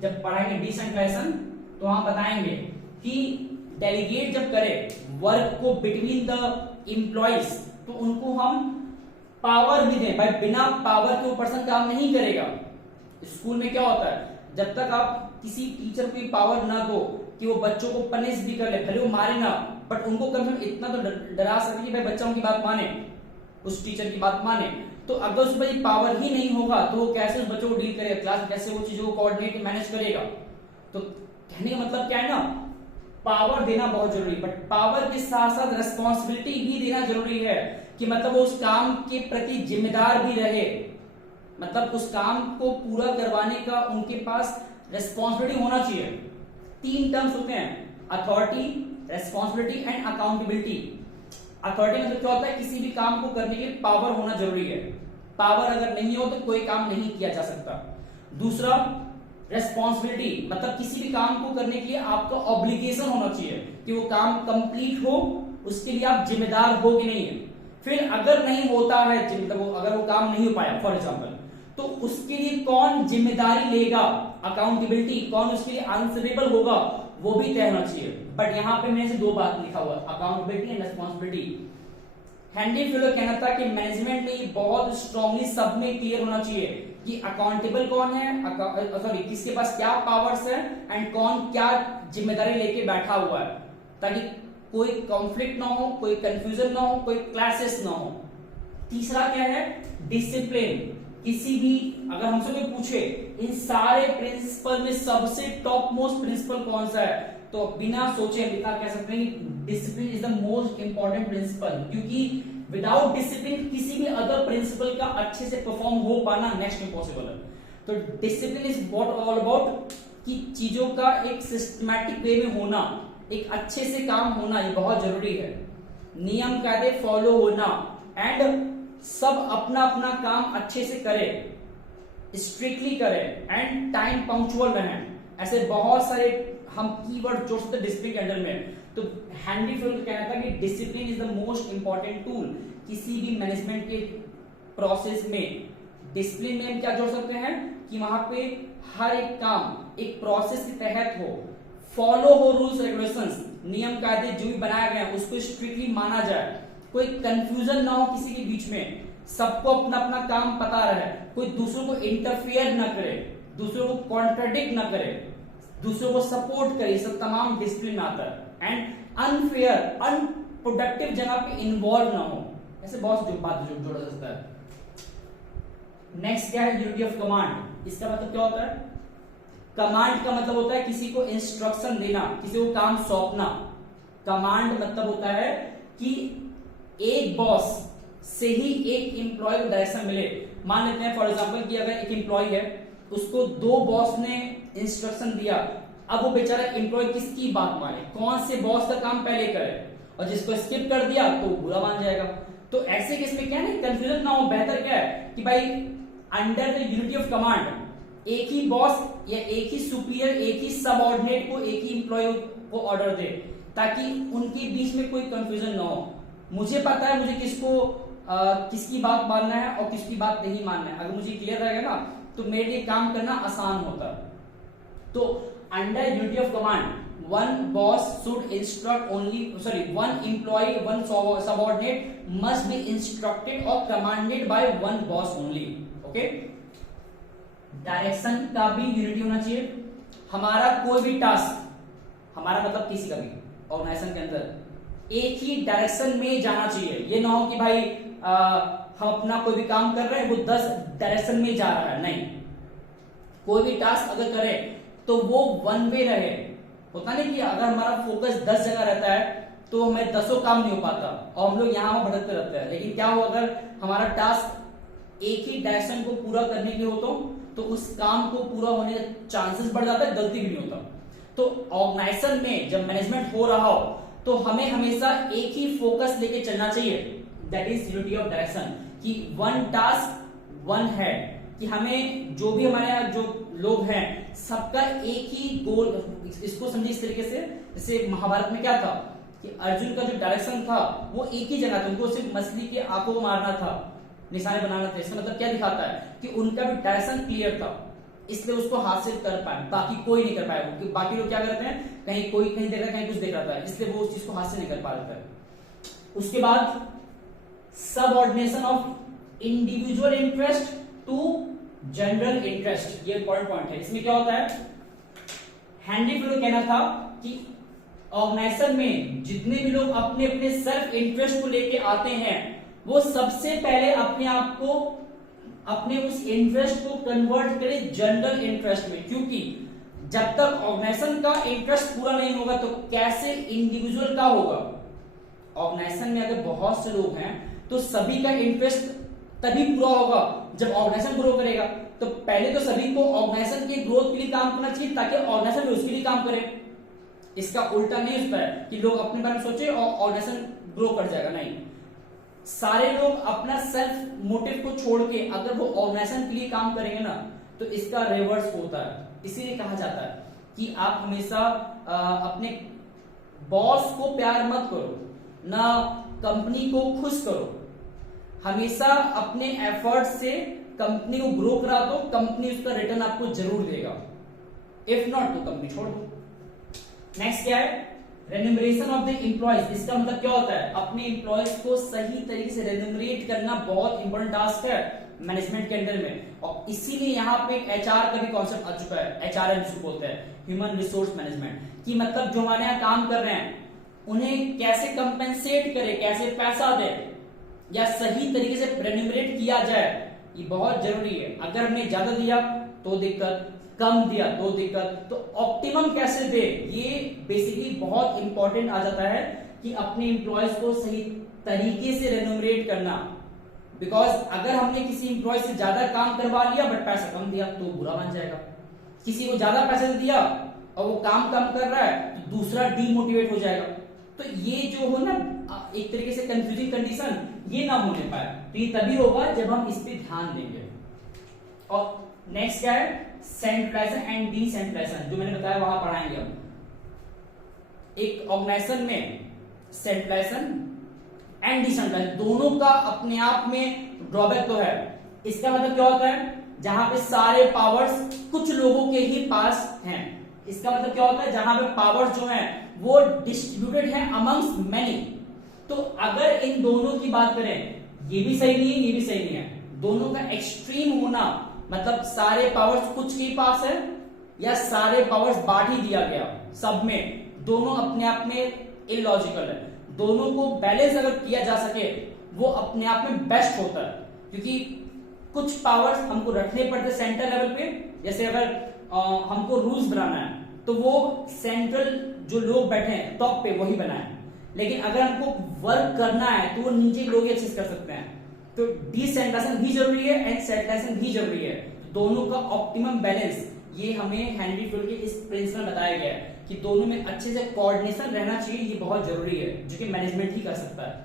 जब पढ़ाएंगे डिसेंट्रलाइजेशन तो हम बताएंगे कि डेलीगेट जब करें वर्क को बिटवीन द एम्प्लॉइज तो उनको हम पावर भी दें। भाई बिना पावर के वो पर्सन काम नहीं करेगा। स्कूल में क्या होता है, जब तक आप किसी टीचर को पावर ना दो कि वो बच्चों को पनिश भी कर ले, भले वो मारे ना, बट उनको कम से कम इतना तो डरा सके कि भाई बच्चा उनकी बात माने, उस टीचर की बात माने। तो अगर उस पर पावर ही नहीं होगा तो वो कैसे उस बच्चों को डील करेगा, क्लास में कैसे वो चीजों को कोऑर्डिनेट मैनेज करेगा। तो कहने का मतलब क्या है ना, पावर देना बहुत जरूरी, बट पावर के साथ साथ रेस्पॉन्सिबिलिटी भी देना जरूरी है कि मतलब वो उस काम के प्रति जिम्मेदार भी रहे, मतलब उस काम को पूरा करवाने का उनके पास रेस्पॉन्सिबिलिटी होना चाहिए। 3 टर्म्स होते हैं, authority, responsibility and accountability. Authority मतलब क्या होता है, किसी भी काम को करने के लिए पावर होना जरूरी है, पावर अगर नहीं हो तो कोई काम नहीं किया जा सकता। दूसरा रेस्पॉन्सिबिलिटी, मतलब किसी भी काम को करने के लिए आपका ऑब्लिगेशन होना चाहिए कि वो काम कंप्लीट हो, उसके लिए आप जिम्मेदार हो कि नहीं है। फिर अगर नहीं होता है, मतलब अगर वो काम नहीं हो पाया फॉर एग्जाम्पल, तो उसके लिए कौन जिम्मेदारी लेगा, अकाउंटेबिलिटी, कौन उसके लिए आंसरेबल होगा, वो भी तय होना चाहिए। बट यहाँ पे मैंने 2 बात लिखा हुआ, accountability and responsibility. Henry fuel का कहना था कि मैनेजमेंट में ये बहुत स्ट्रांगली सब में क्लियर होना चाहिए कि अकाउंटेबल कौन है, सॉरी किसके पास क्या पावर्स है, एंड कौन क्या जिम्मेदारी लेके बैठा हुआ है, ताकि कोई कॉन्फ्लिक्ट ना हो, कोई कंफ्यूजन ना हो, कोई क्लैशेस ना हो। तीसरा क्या है, डिसिप्लिन, किसी भी अगर हमसे कोई पूछे इन सारे प्रिंसिपल में सबसे टॉप मोस्ट प्रिंसिपल कौन सा है, तो बिना सोचे बिना कह सकते हैं discipline is the most important principle, क्योंकि विदाउट डिसिप्लिन किसी भी अदर प्रिंसिपल का अच्छे से परफॉर्म हो पाना नेक्स्ट इम्पॉसिबल है। तो discipline is what all about कि चीजों का एक सिस्टमैटिक वे में होना, एक अच्छे से काम होना, ये बहुत जरूरी है। नियम कायदे फॉलो होना एंड सब अपना अपना काम अच्छे से करें, स्ट्रिक्टली करें एंड टाइम पंक्चुअल रहें। ऐसे बहुत सारे हम कीवर्ड जोड़ सकते हैं डिसिप्लिन के अंडर में। तो हैंडी फिल्म का कहना था कि discipline is the most important tool किसी भी मैनेजमेंट के प्रोसेस में। डिसिप्लिन में हम क्या जोड़ सकते हैं कि वहां पे हर एक काम एक प्रोसेस के तहत हो, फॉलो हो रूल्स रेगुलेशंस, नियम कायदे जो भी बनाए गए हैं उसको स्ट्रिक्टली माना जाए, कोई कंफ्यूजन ना हो किसी के बीच में, सबको अपना अपना काम पता रहे, कोई दूसरों को इंटरफियर ना करे, दूसरों को कॉन्ट्राडिक्ट ना करे, दूसरों को सपोर्ट करे, सब तमाम डिसिप्लिन में आता है। एंड अनफेयर अनप्रोडक्टिव जगह पे इन्वॉल्व ना हो, ऐसे बहुत जो बात जोड़ा जा सकता है। नेक्स्ट क्या है, यूनिटी ऑफ कमांड। इसका मतलब क्या होता है, कमांड का मतलब होता है किसी को इंस्ट्रक्शन देना, किसी को काम सौंपना। कमांड मतलब होता है कि एक बॉस से ही एक एम्प्लॉय को डायरेक्शन मिले। मान लेते हैं फॉर एग्जांपल कि अगर एक एम्प्लॉय है, उसको दो बॉस ने इंस्ट्रक्शन दिया, अब वो बेचारा एम्प्लॉय किसकी बात माने, कौन से बॉस का काम पहले करे, और जिसको स्किप कर दिया तो बुरा मान जाएगा। तो ऐसे केस में क्या है, कंफ्यूजन ना हो, बेहतर क्या है कि भाई under the unity of command एक ही बॉस या एक ही सुपीरियर, एक ही सबऑर्डिनेट को एक ही एम्प्लॉय को ऑर्डर दे, ताकि उनके बीच में कोई कंफ्यूजन ना हो। मुझे पता है मुझे किसकी बात मानना है और किसकी बात नहीं मानना है। अगर मुझे क्लियर रहेगा ना तो मेरे लिए काम करना आसान होता है। तो under unity of command one boss should instruct only, one employ one subordinate must be instructed और commanded by one boss only. Okay, direction का भी यूनिटी होना चाहिए। हमारा कोई भी टास्क, हमारा मतलब किसी का भी ऑर्गेनाइजेशन के अंदर एक ही डायरेक्शन में जाना चाहिए। ये ना हो कि भाई हम अपना कोई भी काम कर रहे हैं वो 10 डायरेक्शन में जा रहा है, नहीं। कोई भी टास्क अगर करें तो वो वन वे रहे। होता नहीं कि अगर हमारा फोकस 10 जगह रहता है तो हमें 10 काम नहीं हो पाता और हम लोग यहां भटकते रहते हैं। लेकिन क्या हो, अगर हमारा टास्क एक ही डायरेक्शन को पूरा करने के हो तो उस काम को पूरा होने का चांसेस बढ़ जाता है, गलती भी नहीं होता। तो ऑर्गेनाइजेशन में जब मैनेजमेंट हो रहा हो तो हमें हमेशा एक ही फोकस लेके चलना चाहिए, that is unity of direction, कि वन टास्क वन है, कि हमें जो भी हमारे यहाँ जो लोग हैं सबका एक ही गोल। इसको समझिए इस तरीके से, जैसे महाभारत में क्या था कि अर्जुन का जो डायरेक्शन था वो एक ही जगह था, उनको सिर्फ मछली के आंखों को मारना था, निशाने बनाना था। इसका मतलब क्या दिखाता है कि उनका भी डायरेक्शन क्लियर था, इसलिए उसको हासिल कर पाए, बाकी कोई नहीं कर पाया। बाकी लोग क्या करते हैं, कहीं कोई कहीं देख रहा है, कहीं कुछ देख रहा था, इसलिए वो उस चीज को हासिल नहीं कर पा रहा था। उसके बाद subordination of individual interest to general interest, ये इंपॉर्टेंट पॉइंट है। इसमें क्या होता है, हैंडी फिल्म कहना था कि ऑर्गेनाइजेशन में जितने भी लोग अपने अपने सेल्फ इंटरेस्ट को लेके आते हैं वो सबसे पहले अपने आप को, अपने उस इंटरेस्ट को कन्वर्ट करें जनरल इंटरेस्ट में, क्योंकि जब तक ऑर्गेनाइजेशन का इंटरेस्ट पूरा नहीं होगा तो कैसे इंडिविजुअल का होगा। ऑर्गेनाइजेशन में अगर बहुत से लोग हैं तो सभी का इंटरेस्ट तभी पूरा होगा जब ऑर्गेनाइजेशन ग्रो करेगा। तो पहले तो सभी को ऑर्गेनाइजेशन के ग्रोथ के लिए काम करना चाहिए ताकि ऑर्गेनाइजेशन भी उसके लिए काम करे। इसका उल्टा नहीं होता है कि लोग अपने बारे में सोचे और ऑर्गेनाइजेशन ग्रो कर जाएगा, नहीं। सारे लोग अपना सेल्फ मोटिव को छोड़ के अगर वो ऑर्गेनाइजेशन के लिए काम करेंगे ना तो इसका रिवर्स होता है। इसीलिए कहा जाता है कि आप हमेशा अपने बॉस को प्यार मत करो, ना कंपनी को खुश करो, हमेशा अपने एफर्ट से कंपनी को ग्रो करा दो, कंपनी उसका रिटर्न आपको जरूर देगा। इफ नॉट तो कंपनी छोड़ दो। नेक्स्ट क्या है, रेन्यूमरेशन ऑफ द एम्प्लॉयज। इसका मतलब क्या होता है, अपने एम्प्लॉयज को सही तरीके से रेन्यूमरेट करना बहुत इंपॉर्टेंट टास्क है मैनेजमेंट के अंदर में। और इसीलिए यहाँ पे एचआर का भी कॉन्सेप्ट आ चुका है, एचआरएम जिसको बोलते हैं, ह्यूमन रिसोर्स मैनेजमेंट, कि मतलब जो हमारे यहाँ काम कर रहे हैं उन्हें कैसे कंपेंसेट करे, कैसे पैसा दे या सही तरीके से रेन्यूमरेट किया जाए, ये बहुत जरूरी है। अगर हमने ज्यादा दिया तो दिक्कत, कम दिया तो दिक्कत, तो ऑप्टिमम कैसे दे, ये बेसिकली बहुत इंपॉर्टेंट आ जाता है कि अपने एम्प्लॉयज को सही तरीके से रेन्यूमरेट करना। बिकॉज अगर हमने किसी एम्प्लॉय से ज्यादा काम करवा लिया बट पैसा कम दिया तो बुरा मान जाएगा। किसी को ज्यादा पैसा दिया और वो काम कम कर रहा है तो दूसरा डीमोटिवेट हो जाएगा। तो ये जो हो ना एक तरीके से कंफ्यूजिंग कंडीशन, ये ना होने पाए, तो ये तभी होगा जब हम इस पे ध्यान देंगे। और नेक्स्ट क्या है, सेंट्रलाइजेशन एंड डिसेंट्रलाइजेशन, जो मैंने बताया वहां पढ़ाएंगे हम। एक ऑर्गेनाइजेशन में सेंट्रलाइजेशन एंड डिसेंट्रलाइजेशन दोनों का अपने आप में ड्रॉबैक तो है। इसका मतलब क्या होता है, जहां पे सारे पावर्स कुछ लोगों के ही पास हैं। इसका मतलब क्या होता है, जहां पे पावर्स जो हैं वो डिस्ट्रीब्यूटेड है अमंग्स मैनी। तो अगर इन दोनों की बात करें, ये भी सही नहीं है, ये भी सही नहीं है, दोनों का एक्सट्रीम होना, मतलब सारे पावर्स कुछ के पास है या सारे पावर्स बांट ही दिया गया सब में, दोनों अपने आप में इलॉजिकल है। दोनों को बैलेंस अगर किया जा सके वो अपने आप में बेस्ट होता है, क्योंकि कुछ पावर्स हमको रखने पड़ते सेंटर लेवल पे। जैसे अगर हमको रूल्स बनाना है तो वो सेंट्रल जो लोग बैठे हैं टॉप पे वही बनाए, लेकिन अगर हमको वर्क करना है तो वो नीचे लोग ही एक्सेस कर सकते हैं। तो डिसेंट्रलाइजेशन भी जरूरी है एंड सेंट्रलाइजेशन भी जरूरी है। दोनों का ऑप्टिमम बैलेंस, ये हमें हेनरी फील्ड के इस प्रिंसिपल में बताया गया है कि दोनों में अच्छे से कोऑर्डिनेशन रहना चाहिए, ये बहुत जरूरी है, जो कि मैनेजमेंट ही कर सकता है।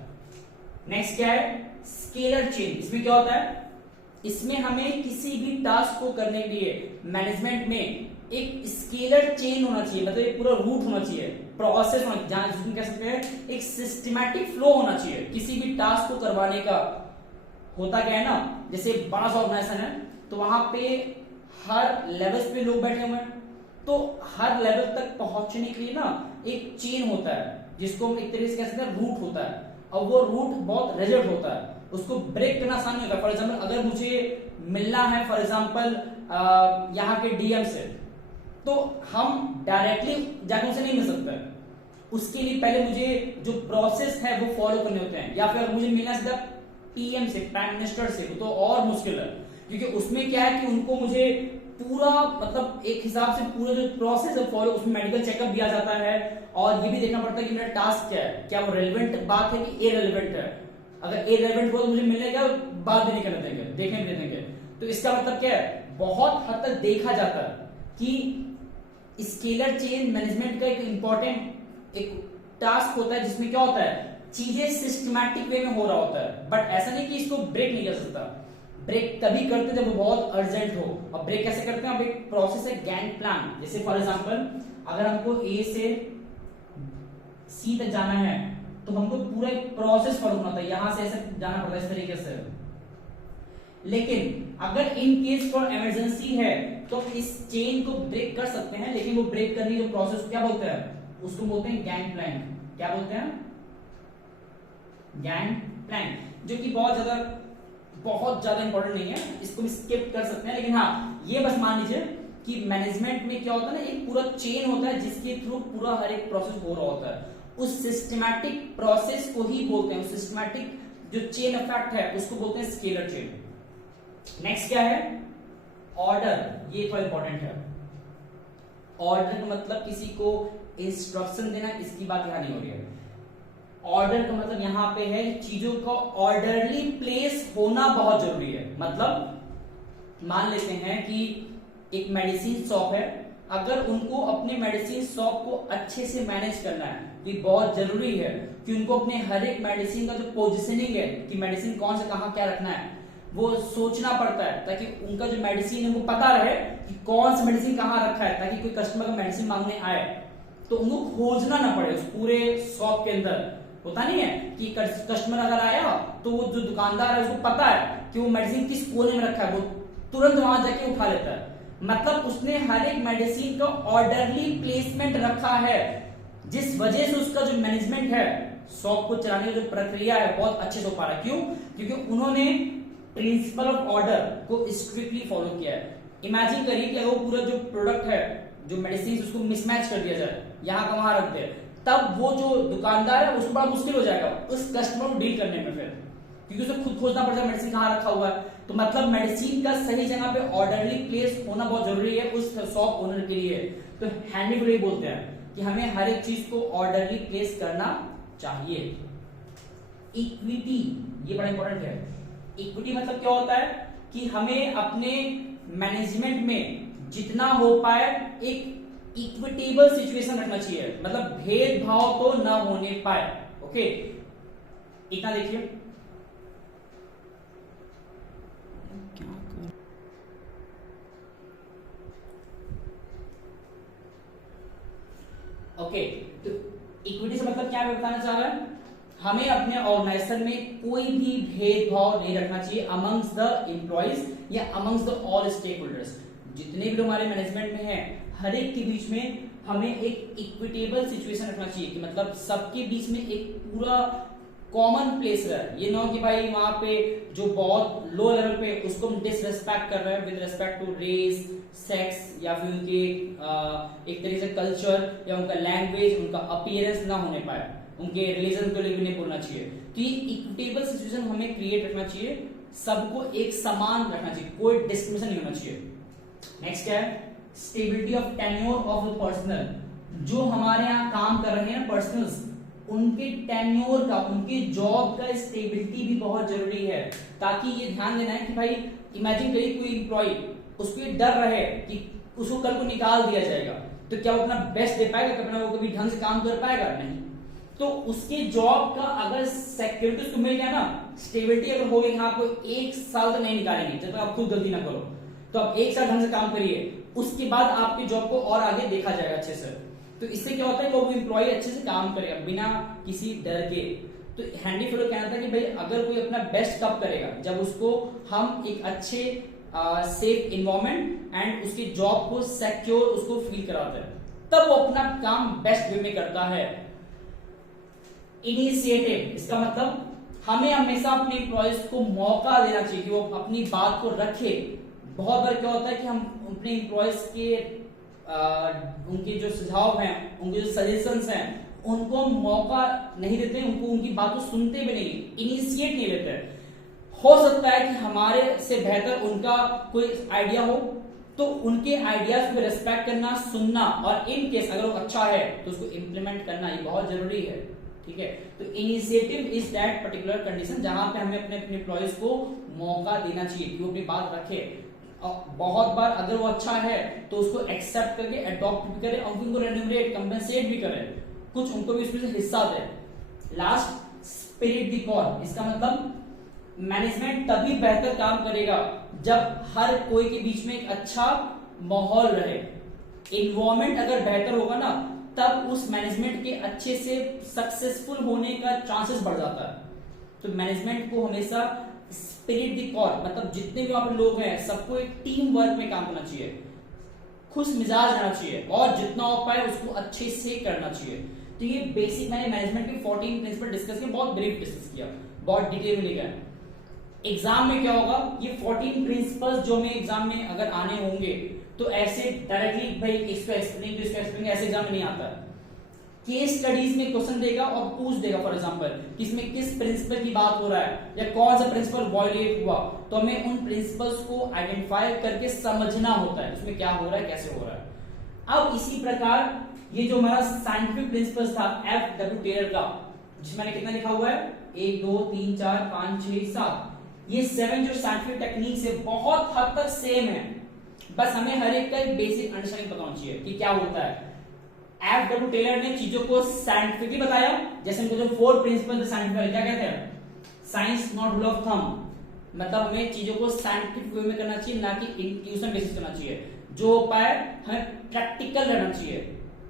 नेक्स्ट क्या है, स्केलर चेन। इसमें क्या होता है, इसमें हमें किसी भी टास्क को करने के लिए मैनेजमेंट में एक स्केलर चेन होना चाहिए, मतलब एक पूरा रूट होना चाहिए, प्रोसेस होना चाहिए, जिसमें कह सकते हैं एक सिस्टमैटिक फ्लो होना चाहिए किसी भी टास्क को करवाने का। होता क्या है ना, जैसे बड़ा सा ऑर्गेनाइजेशन है तो वहां पे हर लेवल्स पे लोग बैठे हुए हैं, तो हर लेवल तक पहुंचने के लिए ना एक चेन होता है जिसको हम एक तरीके से कह सकते हैं रूट होता है, और वो रूट बहुत रिजिड होता है, उसको ब्रेक करना आसान नहीं होता। फॉर एग्जाम्पल अगर मुझे मिलना है फॉर एग्जाम्पल यहाँ के डीएम से, तो हम डायरेक्टली जाके उनसे नहीं मिल सकते, उसके लिए पहले मुझे जो प्रोसेस है वो फॉलो करने होते हैं। या फिर मुझे मिलना सीधा पीएम से, प्राइम मिनिस्टर से, तो और मुश्किल है, क्योंकि उसमें क्या है कि उनको मुझे पूरा मतलब एक हिसाब से पूरा जो प्रोसेस है फॉलो, उसमें मेडिकल चेकअप दिया जाता है और ये भी देखना पड़ता है कि मेरा टास्क क्या है, क्या वो रेलेवेंट बात है कि इररिलेवेंट है। अगर इररिलेवेंट हो तो मुझे मिलने का बात भी नहीं करने देंगे, देखने भी देंगे। तो इसका मतलब क्या है, बहुत हद तक देखा जाता है कि स्केलर चेन मैनेजमेंट का एक इंपॉर्टेंट एक टास्क होता है, जिसमें क्या होता है चीजें सिस्टमैटिक वे में हो रहा होता है, बट ऐसा नहीं कि इसको ब्रेक नहीं कर सकता। ब्रेक तभी करते जब वो बहुत अर्जेंट हो। और ब्रेक कैसे करते हैं, अब एक प्रोसेस है गैंट प्लान। जैसे फॉर एग्जांपल अगर हमको ए से सी तक जाना है तो हमको पूरा एक प्रोसेस फॉलो करना होता है, यहां से ऐसे जाना पड़ता है इस तरीके से। लेकिन अगर इन केस फॉर इमरजेंसी है तो इस चेन को ब्रेक कर सकते हैं, लेकिन वो ब्रेक करने की जो प्रोसेस क्या बोलते हैं, उसको बोलते हैं गैंग प्लैंक। क्या बोलते हैं, गैंग प्लैंक, जो कि बहुत ज्यादा इंपॉर्टेंट नहीं है, इसको भी स्किप कर सकते हैं। लेकिन हाँ ये बस मान लीजिए कि मैनेजमेंट में क्या होता है ना, एक पूरा चेन होता है जिसके थ्रू पूरा हर एक प्रोसेस हो रहा होता है। उस सिस्टमैटिक प्रोसेस को ही बोलते हैं, उस सिस्टमैटिक जो चेन इफेक्ट है उसको बोलते हैं स्केलर चेन। नेक्स्ट क्या है, ऑर्डर। ये थोड़ा इंपॉर्टेंट है। ऑर्डर का मतलब किसी को इंस्ट्रक्शन देना, इसकी बात यहां नहीं हो रही है। ऑर्डर का मतलब यहां पे है चीजों का ऑर्डरली प्लेस होना बहुत जरूरी है। मतलब मान लेते हैं कि एक मेडिसिन शॉप है, अगर उनको अपने मेडिसिन शॉप को अच्छे से मैनेज करना है तो ये बहुत जरूरी है कि उनको अपने हर एक मेडिसिन का जो पोजिशनिंग है कि मेडिसिन कौन से कहां क्या रखना है वो सोचना पड़ता है, ताकि उनका जो मेडिसिन है उनको पता रहे कि कौन सा मेडिसिन कहां रखा है, ताकि कोई कस्टमर का मेडिसिन मांगने आए तो उनको खोजना ना पड़े उस पूरे शॉप के अंदर। होता नहीं है कि कस्टमर अगर आया तो वो जो दुकानदार है उसको पता है कि वो मेडिसिन किस कोने में रखा है, वो तुरंत वहां जाके उठा लेता है। मतलब उसने हर एक मेडिसिन का ऑर्डरली प्लेसमेंट रखा है, जिस वजह से उसका जो मैनेजमेंट है, शॉप को चलाने की जो प्रक्रिया है बहुत अच्छे से हो पा रहा है। क्यों? क्योंकि उन्होंने प्रिंसिपल ऑफ ऑर्डर को स्ट्रिक्टली फॉलो किया है। इमेजिन करिए कि अगर वो पूरा जो प्रोडक्ट है, जो मेडिसिन, उसको मिसमैच कर दिया जाए, यहां का वहां रख दे, तब वो जो दुकानदार है उसको बड़ा मुश्किल हो जाएगा उस कस्टमर को डील करने में फिर, क्योंकि उसे खुद खोजना पड़ता है मेडिसिन कहाँ रखा हुआ है। तो मतलब मेडिसिन का सही जगह पे ऑर्डरली प्लेस होना बहुत जरूरी है उस शॉप ओनर के लिए। तो हैंडी टू बोलते हैं कि हमें हर एक चीज को ऑर्डरली प्लेस करना चाहिए। इक्विटी, ये बड़ा इंपॉर्टेंट है। इक्विटी मतलब क्या होता है कि हमें अपने मैनेजमेंट में जितना हो पाए एक इक्विटेबल सिचुएशन रखना चाहिए, मतलब भेदभाव तो ना होने पाए। ओके, इतना देखिए। ओके, तो इक्विटी से मतलब क्या बताना चाह रहा है, हमें अपने ऑर्गेनाइजेशन में कोई भी भेदभाव नहीं रखना चाहिए अमंग्स द एम्प्लॉइज या amongst the all stakeholders. जितने भी हमारे मैनेजमेंट में हैं, हर एक के बीच में हमें एक इक्विटेबल सिचुएशन रखना चाहिए कि मतलब सबके बीच में एक पूरा कॉमन प्लेस है। ये ना कि भाई वहां पे जो बहुत लो लेवल पे उसको हम डिसरेस्पेक्ट कर रहे हैं with respect to race, sex या फिर उनके एक तरीके से कल्चर या उनका लैंग्वेज, उनका अपीयरेंस ना होने पाए, उनके रिलीजन को लेकर नहीं बोलना चाहिए। तो ये इक्विटेबल सिचुएशन हमें क्रिएट रखना चाहिए, सबको एक समान रखना चाहिए, कोई डिस्क्रिमिनेशन नहीं होना चाहिए। नेक्स्ट क्या है, stability of tenure of the personal. जो हमारे यहाँ काम कर रहे हैं पर्सनल्स, उनके टेन्योर का, उनके जॉब का स्टेबिलिटी भी बहुत जरूरी है। ताकि ये ध्यान देना है कि भाई इमेजिन करिए कोई एम्प्लॉय, उसको ये डर रहे कि उसको कल को निकाल दिया जाएगा, तो क्या वो अपना बेस्ट दे पाएगा, अपना वो कभी ढंग से काम कर पाएगा? नहीं। तो उसके जॉब का अगर सिक्योरिटी उसको मिल गया ना, स्टेबिलिटी अगर हो गई, आपको 1 साल तक नहीं निकालेंगे जब तक आप खुद गलती ना करो। तो आप 1 साल ढंग से काम करिए, उसके बाद आपकी जॉब को और आगे देखा जाएगा अच्छे से। तो इससे क्या होता है कि वो एम्प्लॉय अच्छे से काम करेगा बिना किसी डर के। तो हैंडी फेलो कहना था कि भाई अगर कोई अपना बेस्ट कब करेगा, जब उसको हम एक अच्छे सेफ इन्वायरमेंट एंड उसकी जॉब को सिक्योर उसको फील कराते हैं, तब वो अपना काम बेस्ट वे में करता है। इनिशिएटिव, इसका मतलब हमें हमेशा अपने एम्प्लॉयज को मौका देना चाहिए कि वो अपनी बात को रखे। बहुत बार क्या होता है कि हम अपने एम्प्लॉयज के उनके जो सुझाव हैं, उनके जो सजेशंस हैं, उनको हम मौका नहीं देते, उनको उनकी बात को सुनते भी नहीं, इनिशिएट नहीं लेते। हो सकता है कि हमारे से बेहतर उनका कोई आइडिया हो, तो उनके आइडियाज को रिस्पेक्ट करना, सुनना, और इन केस अगर वो अच्छा है तो उसको इम्प्लीमेंट करना, ये बहुत जरूरी है। ठीक है, तो initiative is that particular condition जहां पे हमें अपने एम्प्लॉयज को मौका देना चाहिए कि वो अपनी बात रखे। बहुत बार अगर वो अच्छा है तो उसको एक्सेप्ट करके अडॉप्ट भी करे और उनको रेन्यूमरेट, कंपेंसेट भी करे, कुछ उनको भी उसमें से हिस्सा दे। लास्ट, स्पिरिट द कोर, इसका मतलब मैनेजमेंट तभी बेहतर काम करेगा जब हर कोई के बीच में एक अच्छा माहौल रहे। इन्वायरमेंट अगर बेहतर होगा ना, तब उस मैनेजमेंट के अच्छे से सक्सेसफुल होने का चांसेस बढ़ जाता है। तो मैनेजमेंट को हमेशा स्पिरिट द कोर, मतलब जितने भी वहां पर लोग हैं सबको एक टीम वर्क में काम करना चाहिए, खुश मिजाज रहना चाहिए, और जितना हो पाए उसको अच्छे से करना चाहिए। तो ये बेसिक मैंने मैनेजमेंट के 14 प्रिंसिपल डिस्कस किया, बहुत ब्रीफ डिस्कस किया, बहुत डिटेल में नहीं गया। एग्जाम में क्या होगा, ये 14 प्रिंसिपल्स जो हमें एग्जाम में अगर आने होंगे तो ऐसे डायरेक्टली भाई इसको एक्सप्लेन तो इसको एक्सप्लेन, ऐसे एग्जाम में नहीं आता है। केस स्टडीज में क्वेश्चन देगा और पूछ देगा, फॉर एग्जांपल किसमें किस प्रिंसिपल की बात हो रहा है या कौन सा प्रिंसिपल वायलेट हुआ, तो हमें उन प्रिंसिपल्स को आइडेंटिफाई करके समझना होता है उसमें क्या हो रहा है, कैसे हो रहा है। अब इसी प्रकार ये जो हमारा साइंटिफिक प्रिंसिपल्स था F.W. टेलर का, जिसमें मैंने कितना लिखा हुआ है 1 2 3 4 5 6 7, ये 7 जो साइंटिफिक टेक्निक्स है बहुत हद तक सेम है, बस हमें हर एक का एक बेसिक अंडरस्टैंडिंग पता होना चाहिए कि क्या होता है। F.W. टेलर ने चीजों को साइंटिफिकली बताया, जैसे उनको जो 4 प्रिंसिपल साइंटिफिक क्या कहते हैं, science not rule of thumb, मतलब हमें चीजों को साइंटिफिक वे में करना चाहिए, ना कि इंट्यूशन बेसिस करना चाहिए। जो उपाय हमें प्रैक्टिकल रहना चाहिए,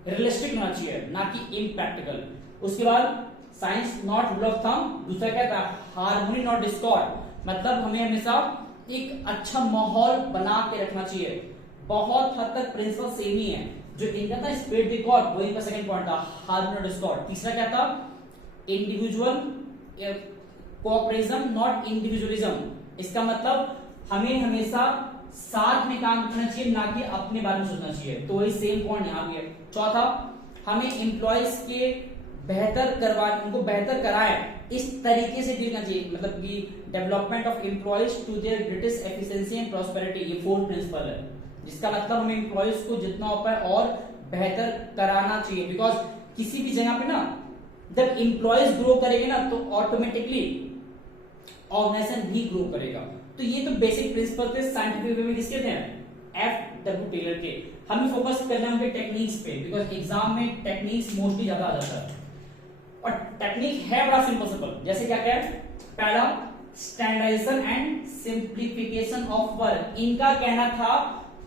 रियलिस्टिक होना चाहिए, ना कि इम्प्रैक्टिकल। उसके बाद science not rule of thumb, दूसरा क्या था, हार्मोनी नॉट डिस्कॉर्ड, मतलब हमें हमेशा एक अच्छा माहौल बना के रखना चाहिए। बहुत हद तक प्रिंसिपल सेम ही है। जो इनका था स्पिरिट द कोर, वो इनका सेकंड पॉइंट था, हार्मोनी नॉट डिस्कॉर्ड। तीसरा क्या था, इंडिविजुअल कोऑपरेशन नॉट इंडिविजुअलिज्म, इसका मतलब हमें हमेशा साथ में काम करना चाहिए, ना कि अपने बारे में सोचना चाहिए। तो वही सेम पॉइंट यहां भी है। चौथा, हमें एम्प्लॉयज के बेहतर करवाए, उनको बेहतर कराए, इस तरीके से डील करना चाहिए। मतलब कि development of employees to their greatest efficiency and prosperity, ये फोर्थ प्रिंसिपल है, जिसका मतलब हमें एम्प्लॉयज को जितना हो पाए और बेहतर कराना चाहिए। बिकॉज किसी भी जगह पे ना जब एम्प्लॉयज ग्रो करेंगे ना तो ऑटोमेटिकली ऑर्गेनाइजेशन भी ग्रो करेगा। तो ये तो बेसिक प्रिंसिपल थे साइंटिफिक वे में किसके थे, F.W. टेलर के। हमें फोकस करना है उनके टेक्निक्स पे, बिकॉज एग्जाम में टेक्निक्स मोस्टली ज्यादा आ जाता है। और टेक्निक है बड़ा सिंपल, जैसे क्या क्या है, पहला standardisation and simplification of work. इनका कहना था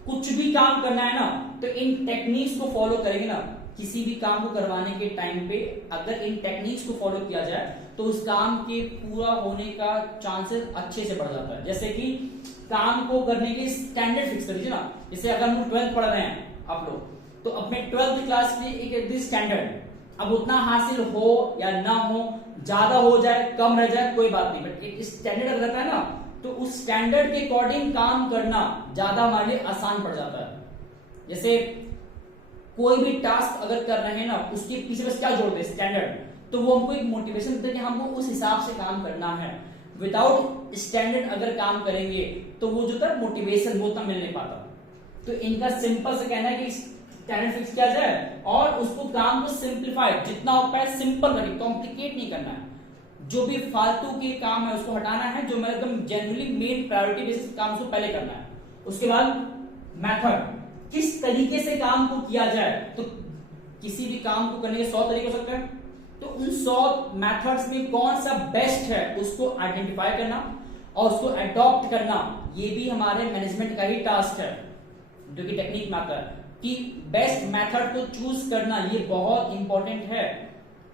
कुछ भी काम करना है ना तो इन टेक्निक्स को फॉलो करेंगे ना, किसी भी काम को करवाने के टाइम पे अगर इन टेक्निक्स को फॉलो किया जाए तो उस काम के पूरा होने का चांसेस अच्छे से बढ़ जाता है। जैसे कि काम को करने के स्टैंडर्ड फिक्स कर दीजिए ना, जैसे अगर हम 12th पढ़ रहे हैं आप लोग, तो अपने 12th क्लास में एक स्टैंडर्ड, अब उतना हासिल हो या ना हो, ज्यादा हो जाए कम रह जाए कोई बात नहीं, बट एक स्टैंडर्ड अगर रहता है ना तो उस स्टैंडर्ड के अकॉर्डिंग काम करना ज्यादा हमारे लिए आसान पड़ जाता है। जैसे कोई भी टास्क अगर कर रहे हैं ना उसके पीछे बस क्या जोड़ दे, स्टैंडर्ड, तो वो हमको एक मोटिवेशन देता है कि हमको उस हिसाब से काम करना है। विदाउट स्टैंडर्ड अगर काम करेंगे तो वो जो था मोटिवेशन वो उतना मिल नहीं पाता। तो इनका सिंपल से कहना है कि स्टैंडर्ड फिक्स किया जाए और उसको काम को सिंप्लीफाइड जितना हो पाए सिंपल रखे, कॉम्प्लिकेट नहीं करना है। जो भी फालतू के काम है उसको हटाना है, जो मतलब एकदम जनरली मेन प्रायोरिटी बेसिस काम उसको पहले करना है। उसके बाद मेथड, किस तरीके से काम को किया जाए, तो किसी भी काम को करने के 100 तरीके हो सकते हैं, तो उन 100 मेथड्स में कौन सा बेस्ट है उसको आइडेंटिफाई करना और उसको अडॉप्ट करना, ये भी हमारे मैनेजमेंट का ही टास्क है, जो कि टेक्निक में आता है कि बेस्ट मेथड को चूज करना, ये बहुत इंपॉर्टेंट है।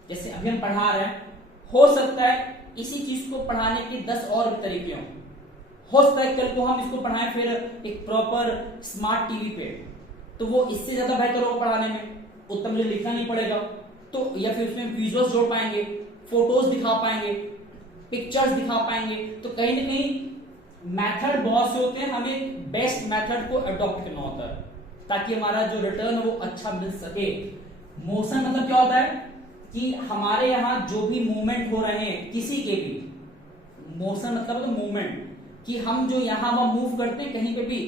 जैसे अभी हम पढ़ा रहे हैं, हो सकता है इसी चीज को पढ़ाने के 10 और भी तरीके हों, हो सकता है कल को हम इसको पढ़ाएं फिर एक प्रॉपर स्मार्ट टीवी पे, तो वो इससे ज्यादा बेहतर होगा पढ़ाने में, उतना मुझे लिखना नहीं पड़ेगा, तो या फिर उसमें विजुअल्स जोड़ पाएंगे, फोटोज दिखा पाएंगे, पिक्चर्स दिखा पाएंगे। तो कहीं ना कहीं मेथड बहुत से होते हैं, हमें बेस्ट मेथड को अडॉप्ट करना होता है ताकि हमारा जो रिटर्न है वो अच्छा मिल सके। मोशन मतलब क्या होता है कि हमारे यहाँ जो भी मूवमेंट हो रहे हैं किसी के भी, मोशन मतलब तो मूवमेंट, कि हम जो यहाँ वहां मूव करते हैं कहीं पे भी,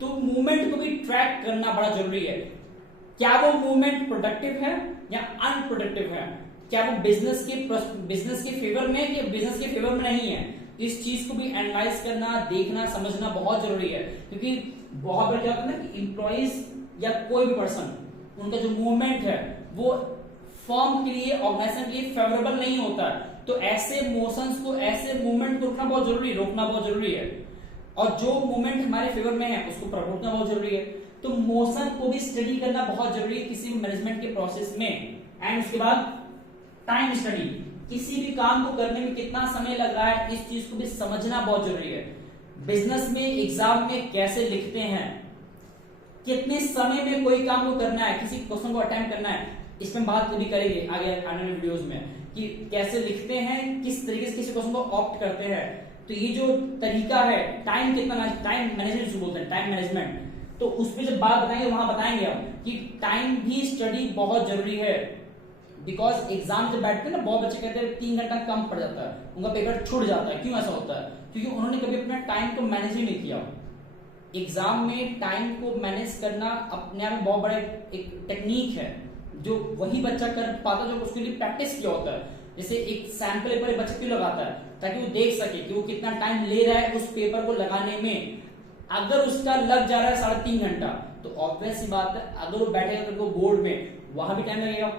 तो मूवमेंट को भी ट्रैक करना बड़ा जरूरी है। क्या वो मूवमेंट प्रोडक्टिव है या अनप्रोडक्टिव है, क्या वो बिजनेस के फेवर में है या बिजनेस के फेवर में नहीं है, इस चीज को भी एनालाइज करना, देखना, समझना बहुत जरूरी है। क्योंकि बहुत बार क्या होता है ना कि एम्प्लॉइज या कोई भी पर्सन, उनका जो मूवमेंट है वो फर्म के लिए, ऑर्गेनाइजेशन के लिए फेवरेबल नहीं होता है, तो ऐसे मोशंस को, ऐसे मूवमेंट को रोकना बहुत जरूरी है। और जो मूवमेंट हमारे फेवर में है उसको प्रमोट करना बहुत जरूरी है। तो मोशन को भी स्टडी करना बहुत जरूरी है किसी भी मैनेजमेंट के प्रोसेस में। एंड उसके बाद टाइम स्टडी, किसी भी काम को करने में कितना समय लग रहा है इस चीज को भी समझना बहुत जरूरी है। बिजनेस में एग्जाम में कैसे लिखते हैं, कितने समय में कोई काम को करना है, किसी क्वेश्चन को अटेम्प्ट करना है, इसमें बात भी करेंगे आगे आने वाले वीडियोस में कि कैसे लिखते हैं, किस तरीके से किसी क्वेश्चन को ऑप्ट करते हैं। तो ये जो तरीका है, टाइम कितना, टाइम मैनेजमेंट जो बोलते हैं, टाइम मैनेजमेंट, तो उस पर जब बात बताएंगे वहां बताएंगे हम कि टाइम भी स्टडी बहुत जरूरी है। बिकॉज एग्जाम जब बैठते हैं ना, बहुत बच्चे कहते हैं 3 घंटा कम पड़ जाता है, उनका पेपर छूट जाता है। क्यों ऐसा होता है? क्योंकि उन्होंने कभी अपना टाइम को मैनेज ही नहीं किया। एग्जाम में टाइम को मैनेज करना अपने आप में बहुत बड़ा एक टेक्निक है जो वही बच्चा कर पाता जो उसके लिए प्रैक्टिस किया होता है। जैसे एक सैंपल पेपर बच्चा क्यों लगाता है, ताकि वो देख सके कि वो कितना टाइम ले रहा है उस पेपर को लगाने में। अगर उसका लग जा रहा है 3.5 घंटा, तो ऑब्वियस सी बात है अगर वो बैठेगा तो बोर्ड में वहां भी टाइम लगेगा।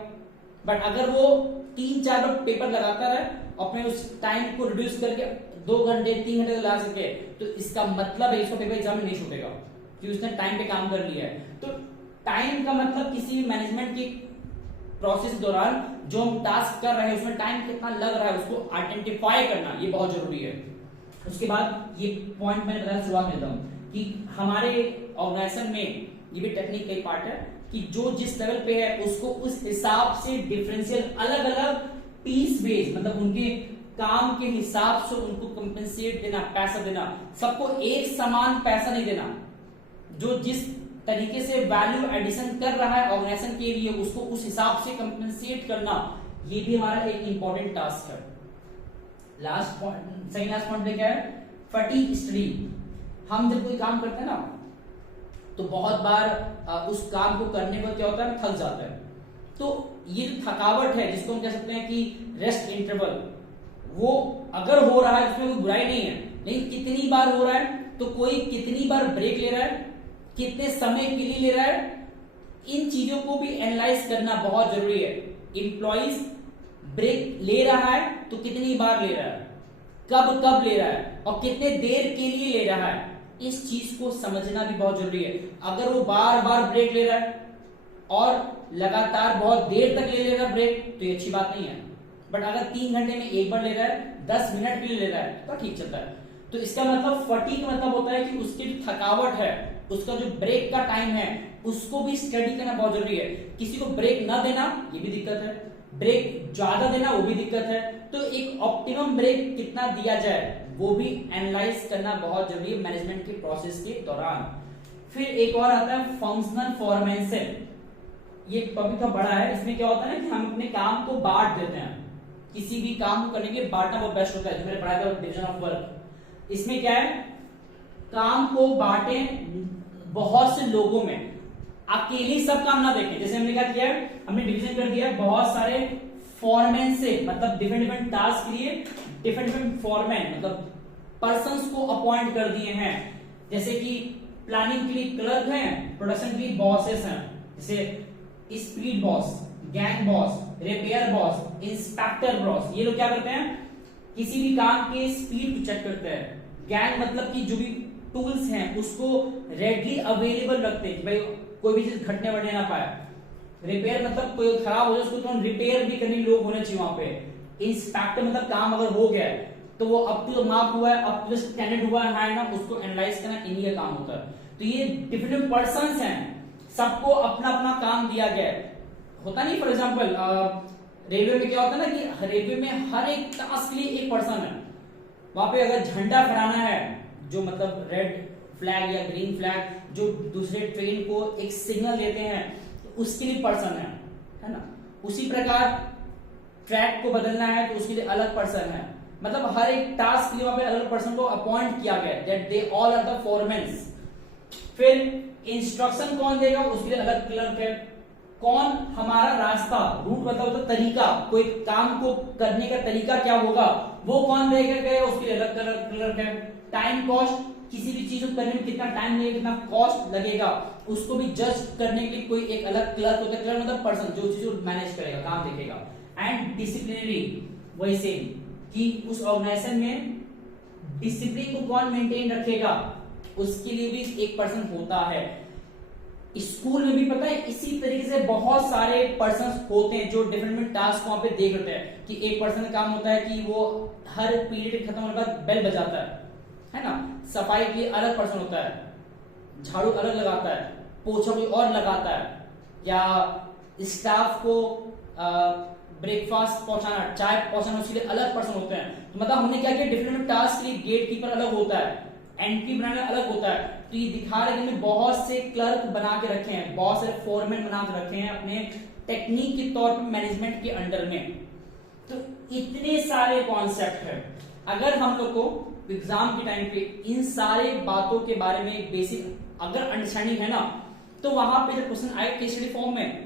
बट अगर वो 3-4 पेपर लगाता है, अपने उस टाइम को रिड्यूस करके 2 घंटे 3 घंटे लगा सके, तो इसका मतलब है इसको पेपर एग्जाम में नहीं छूटेगा क्योंकि उसने टाइम पे काम कर लिया है। तो टाइम का मतलब किसी भी मैनेजमेंट की प्रोसेस दौरान जो हम टास्क कर रहे हैं उसमें टाइम कितना लग रहा है उसको आइडेंटिफाई करना, ये बहुत जरूरी है। उसके बाद ये पॉइंट मैंने बताया शुरुआत में था कि हमारे ऑर्गेनाइजेशन में ये भी टेक्निक का ही पार्ट है कि जो जिस लेवल पे है उसको उस हिसाब से डिफरेंशियल अलग अलग पीस बेस, मतलब उनके काम के हिसाब से उनको कंपेंसेट देना, पैसा देना। सबको एक समान पैसा नहीं देना, जो जिस तरीके से वैल्यू एडिशन कर रहा है ऑर्गेनाइजेशन के लिए उसको उस हिसाब से कंपेंसेट करना, ये भी हमारा एक इंपॉर्टेंट टास्क है। Last point, second last point पे क्या है, फटीग स्ट्री। हम जब कोई काम करते हैं ना तो बहुत बार उस काम को करने पर क्या होता है, थक जाता है। तो ये जो थकावट है जिसको हम कह सकते हैं कि रेस्ट इंटरवल, वो अगर हो रहा है उसमें कोई बुराई नहीं है, लेकिन कितनी बार हो रहा है, तो कोई कितनी बार ब्रेक ले रहा है, कितने समय के लिए ले रहा है, इन चीजों को भी एनालाइज करना बहुत जरूरी है। एम्प्लॉइज ब्रेक ले रहा है तो कितनी बार ले रहा है, कब कब ले रहा है और कितने देर के लिए ले रहा है, इस चीज को समझना भी बहुत जरूरी है। अगर वो बार बार ब्रेक ले रहा है और लगातार बहुत देर तक ले रहा है ब्रेक, तो ये अच्छी बात नहीं है। बट अगर 3 घंटे में एक बार ले रहा है, 10 मिनट के लिए ले रहा है, तो ठीक चलता है। तो इसका मतलब फटीग मतलब होता है कि उसकी जो थकावट है, उसका जो ब्रेक का टाइम है, उसको भी स्टडी करना बहुत जरूरी है। किसी को ब्रेक ना देना ये भी दिक्कत है, ब्रेक ज्यादा देना वो भी दिक्कत है। तो एक ऑप्टिमम ब्रेक कितना दिया जाए वो भी एनालाइज करना बहुत जरूरी है मैनेजमेंट के प्रोसेस के दौरान। फिर एक और आता है फंक्शनल फॉर्मेशन। ये टॉपिक का बड़ा है। इसमें क्या होता है ना कि हम अपने काम को बांट देते हैं, किसी भी काम को करने के लिए बांटना बहुत बेस्ट होता है, जो मैंने पढ़ाया था डिवीजन ऑफ वर्क। इसमें क्या है, काम को बांटे बहुत से लोगों में, अकेले सब काम ना देखें। जैसे हमने क्या किया, हमने डिवीजन कर दिया बहुत सारे फॉरमैन से, मतलब डिफरेंट डिफरेंट टास्क के लिए डिफरेंट डिफरेंट फॉरमैन मतलब पर्संस को अपॉइंट कर दिए हैं। जैसे कि प्लानिंग के लिए क्लर्क हैं, प्रोडक्शन के लिए बॉसेस हैं, जैसे speed boss, gang boss, repair boss, inspector boss. ये लोग क्या करते हैं, किसी भी काम के स्पीड को चेक करते हैं। गैंग मतलब कि जो भी टूल्स हैं उसको रेडली अवेलेबल रखते हैं कि भाई कोई भी चीज घटने बढ़ने ना पाए। रिपेयर मतलब कोई खराब हो जाए उसको तुरंत रिपेयर भी करने लोग होने चाहिए वहां पे। इंस्पेक्टर मतलब काम अगर हो गया है तो वो अप टू द मार्क हुआ है, अप टू द स्टैंडर्ड हुआ है ना, उसको एनालाइज करना इन्हीं का काम होता है। तो ये डिफरेंट पर्संस हैं, सबको अपना अपना काम दिया गया है। होता नहीं, फॉर एग्जांपल रेलवे में क्या होता है ना कि रेलवे में हर एक टास्क के लिए एक पर्सन है। वहां पे अगर झंडा फहराना है, जो मतलब रेड फ्लैग या ग्रीन फ्लैग, जो दूसरे ट्रेन को एक सिग्नल देते हैं, तो उसके लिए पर्सन है ना। उसी प्रकार ट्रैक को बदलना है तो उसके लिए अलग पर्सन है। मतलब हर एक टास्क के लिए वहां पे अलग पर्सन को अपॉइंट किया गया है, that they all are the foremen. फिर इंस्ट्रक्शन कौन देगा, उसके लिए अलग क्लर्क है। कौन हमारा रास्ता, रूट मतलब होता तरीका, कोई काम को करने का तरीका क्या होगा वो कौन देगा, उसके लिए अलग क्लर्क है। टाइम कॉस्ट, किसी भी चीज को करने में कितना टाइम लगेगा, कितना कॉस्ट लगेगा, उसको भी जज करने के लिए कोई एक अलग क्लर्क होता है। क्लर्क मतलब पर्सन जो चीज को मैनेज करेगा, काम देखेगा। एंड डिसिप्लिनरी, वही सेम कि उस ऑर्गेनाइजेशन में डिसिप्लिन को कौन मेंटेन रखेगा, उसके लिए भी एक पर्सन होता है। स्कूल में भी पता है इसी तरीके से बहुत सारे पर्सन होते हैं जो डिफरेंट टास्क वहां पे देख रहे हैं कि एक पर्सन का काम होता है कि वो हर पीरियड खत्म होने के बाद बेल बजाता है ना। सफाई के लिए अलग पर्सन होता है, झाड़ू अलग लगाता है, पोछा कोई और लगाता है, या स्टाफ को ब्रेकफास्ट पहुंचाना, चाय पहुंचाना, उसके लिए अलग पर्सन होते हैं। तो मतलब हमने क्या किया, डिफरेंट टास्क के लिए गेट कीपर अलग होता है, एंट्री बनाना अलग होता है। तो ये दिखा रहे हैं कि बहुत से क्लर्क बना के रखे हैं, बहुत सारे फोरमैन बना के रखे हैं अपने टेक्निक के तौर पर मैनेजमेंट के अंडर में। तो इतने सारे कॉन्सेप्ट है। अगर हम लोग को एग्जाम के टाइम पे इन सारे बातों के बारे में एक बेसिक अगर अंडरस्टैंडिंग है ना, तो वहां पे जब क्वेश्चन आए केस स्टडी फॉर्म में,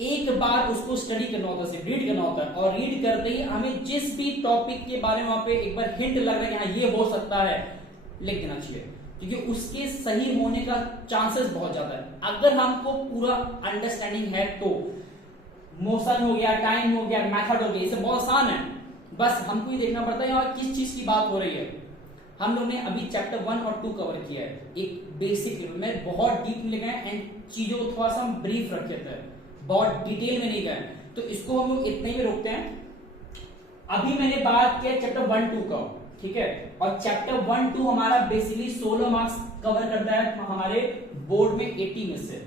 एक बार उसको स्टडी करना होता है, सिर्फ रीड करना होता है। और रीड करते ही हमें जिस भी टॉपिक के बारे में वहां पे एक बार हिंट लग रहा है कि हाँ ये हो सकता है, लिख देना चाहिए, क्योंकि उसके सही होने का चांसेस बहुत ज्यादा है। अगर हमको पूरा अंडरस्टैंडिंग है तो मोशन हो गया, टाइम हो गया, मेथड हो गया, ये सब बहुत आसान है। बस हमको ये देखना पड़ता है यहाँ किस चीज की बात हो रही है। हम लोग ने अभी चैप्टर 1 और 2 कवर किया है, एक बेसिक में बहुत डीप में गए एंड चीजों को थोड़ा सा हम ब्रीफ रखे थे, बहुत डिटेल में नहीं गए। तो इसको हम लोग इतने ही रोकते हैं। अभी मैंने बात किया चैप्टर 1-2 का, ठीक है। और चैप्टर 1-2 हमारा बेसिकली 16 मार्क्स कवर करता है हमारे बोर्ड में 80 में से।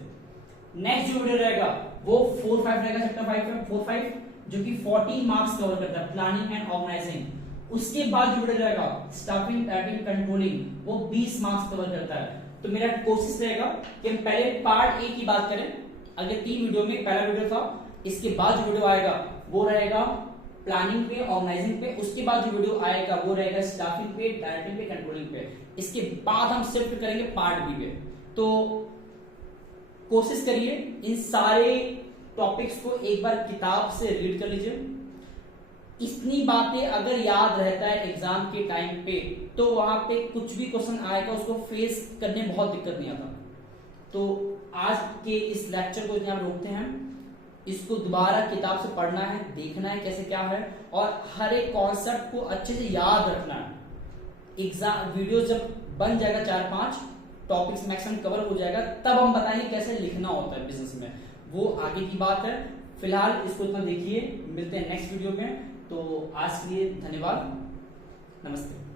नेक्स्ट जो वीडियो रहेगा वो 4-5 रहेगा, चैप्टर 4-5 जो कि 40 मार्क्स कवर करता है, प्लानिंग एंड ऑर्गेनाइजिंग। उसके बाद जो वीडियो रहेगा स्टाफिंग टाइपिंग कंट्रोलिंग, वो 20 मार्क्स कवर करता है। तो मेरा कोशिश रहेगा कि हम पहले पार्ट ए की बात करें। अगर 3 वीडियो में पहला वीडियो था, इसके बाद जो वीडियो आएगा वो रहेगा प्लानिंग पे, ऑर्गेनाइजिंग पे। उसके बाद जो वीडियो आएगा वो रहेगा स्टाफिंग पे, डायरेक्टिंग पे, कंट्रोलिंग पे। इसके बाद हम शिफ्ट करेंगे पार्ट बी पे। तो कोशिश करिए इन सारे टॉपिक्स को एक बार किताब से रीड कर लीजिए। इतनी बातें अगर याद रहता है एग्जाम के टाइम पे, तो वहां पे कुछ भी क्वेश्चन आएगा उसको फेस करने में बहुत दिक्कत नहीं आता। तो आज के इस लेक्चर को यहाँ रोकते हैं। इसको दोबारा किताब से पढ़ना है, देखना है कैसे क्या है, और हर एक कॉन्सेप्ट को अच्छे से याद रखना है। एग्जाम वीडियो जब बन जाएगा 4-5 टॉपिक्स मैक्सिमम कवर हो जाएगा, तब हम बताएंगे कैसे लिखना होता है बिजनेस में, वो आगे की बात है। फिलहाल इसको इतना देखिए, मिलते हैं नेक्स्ट वीडियो में। तो आज के लिए धन्यवाद, नमस्ते।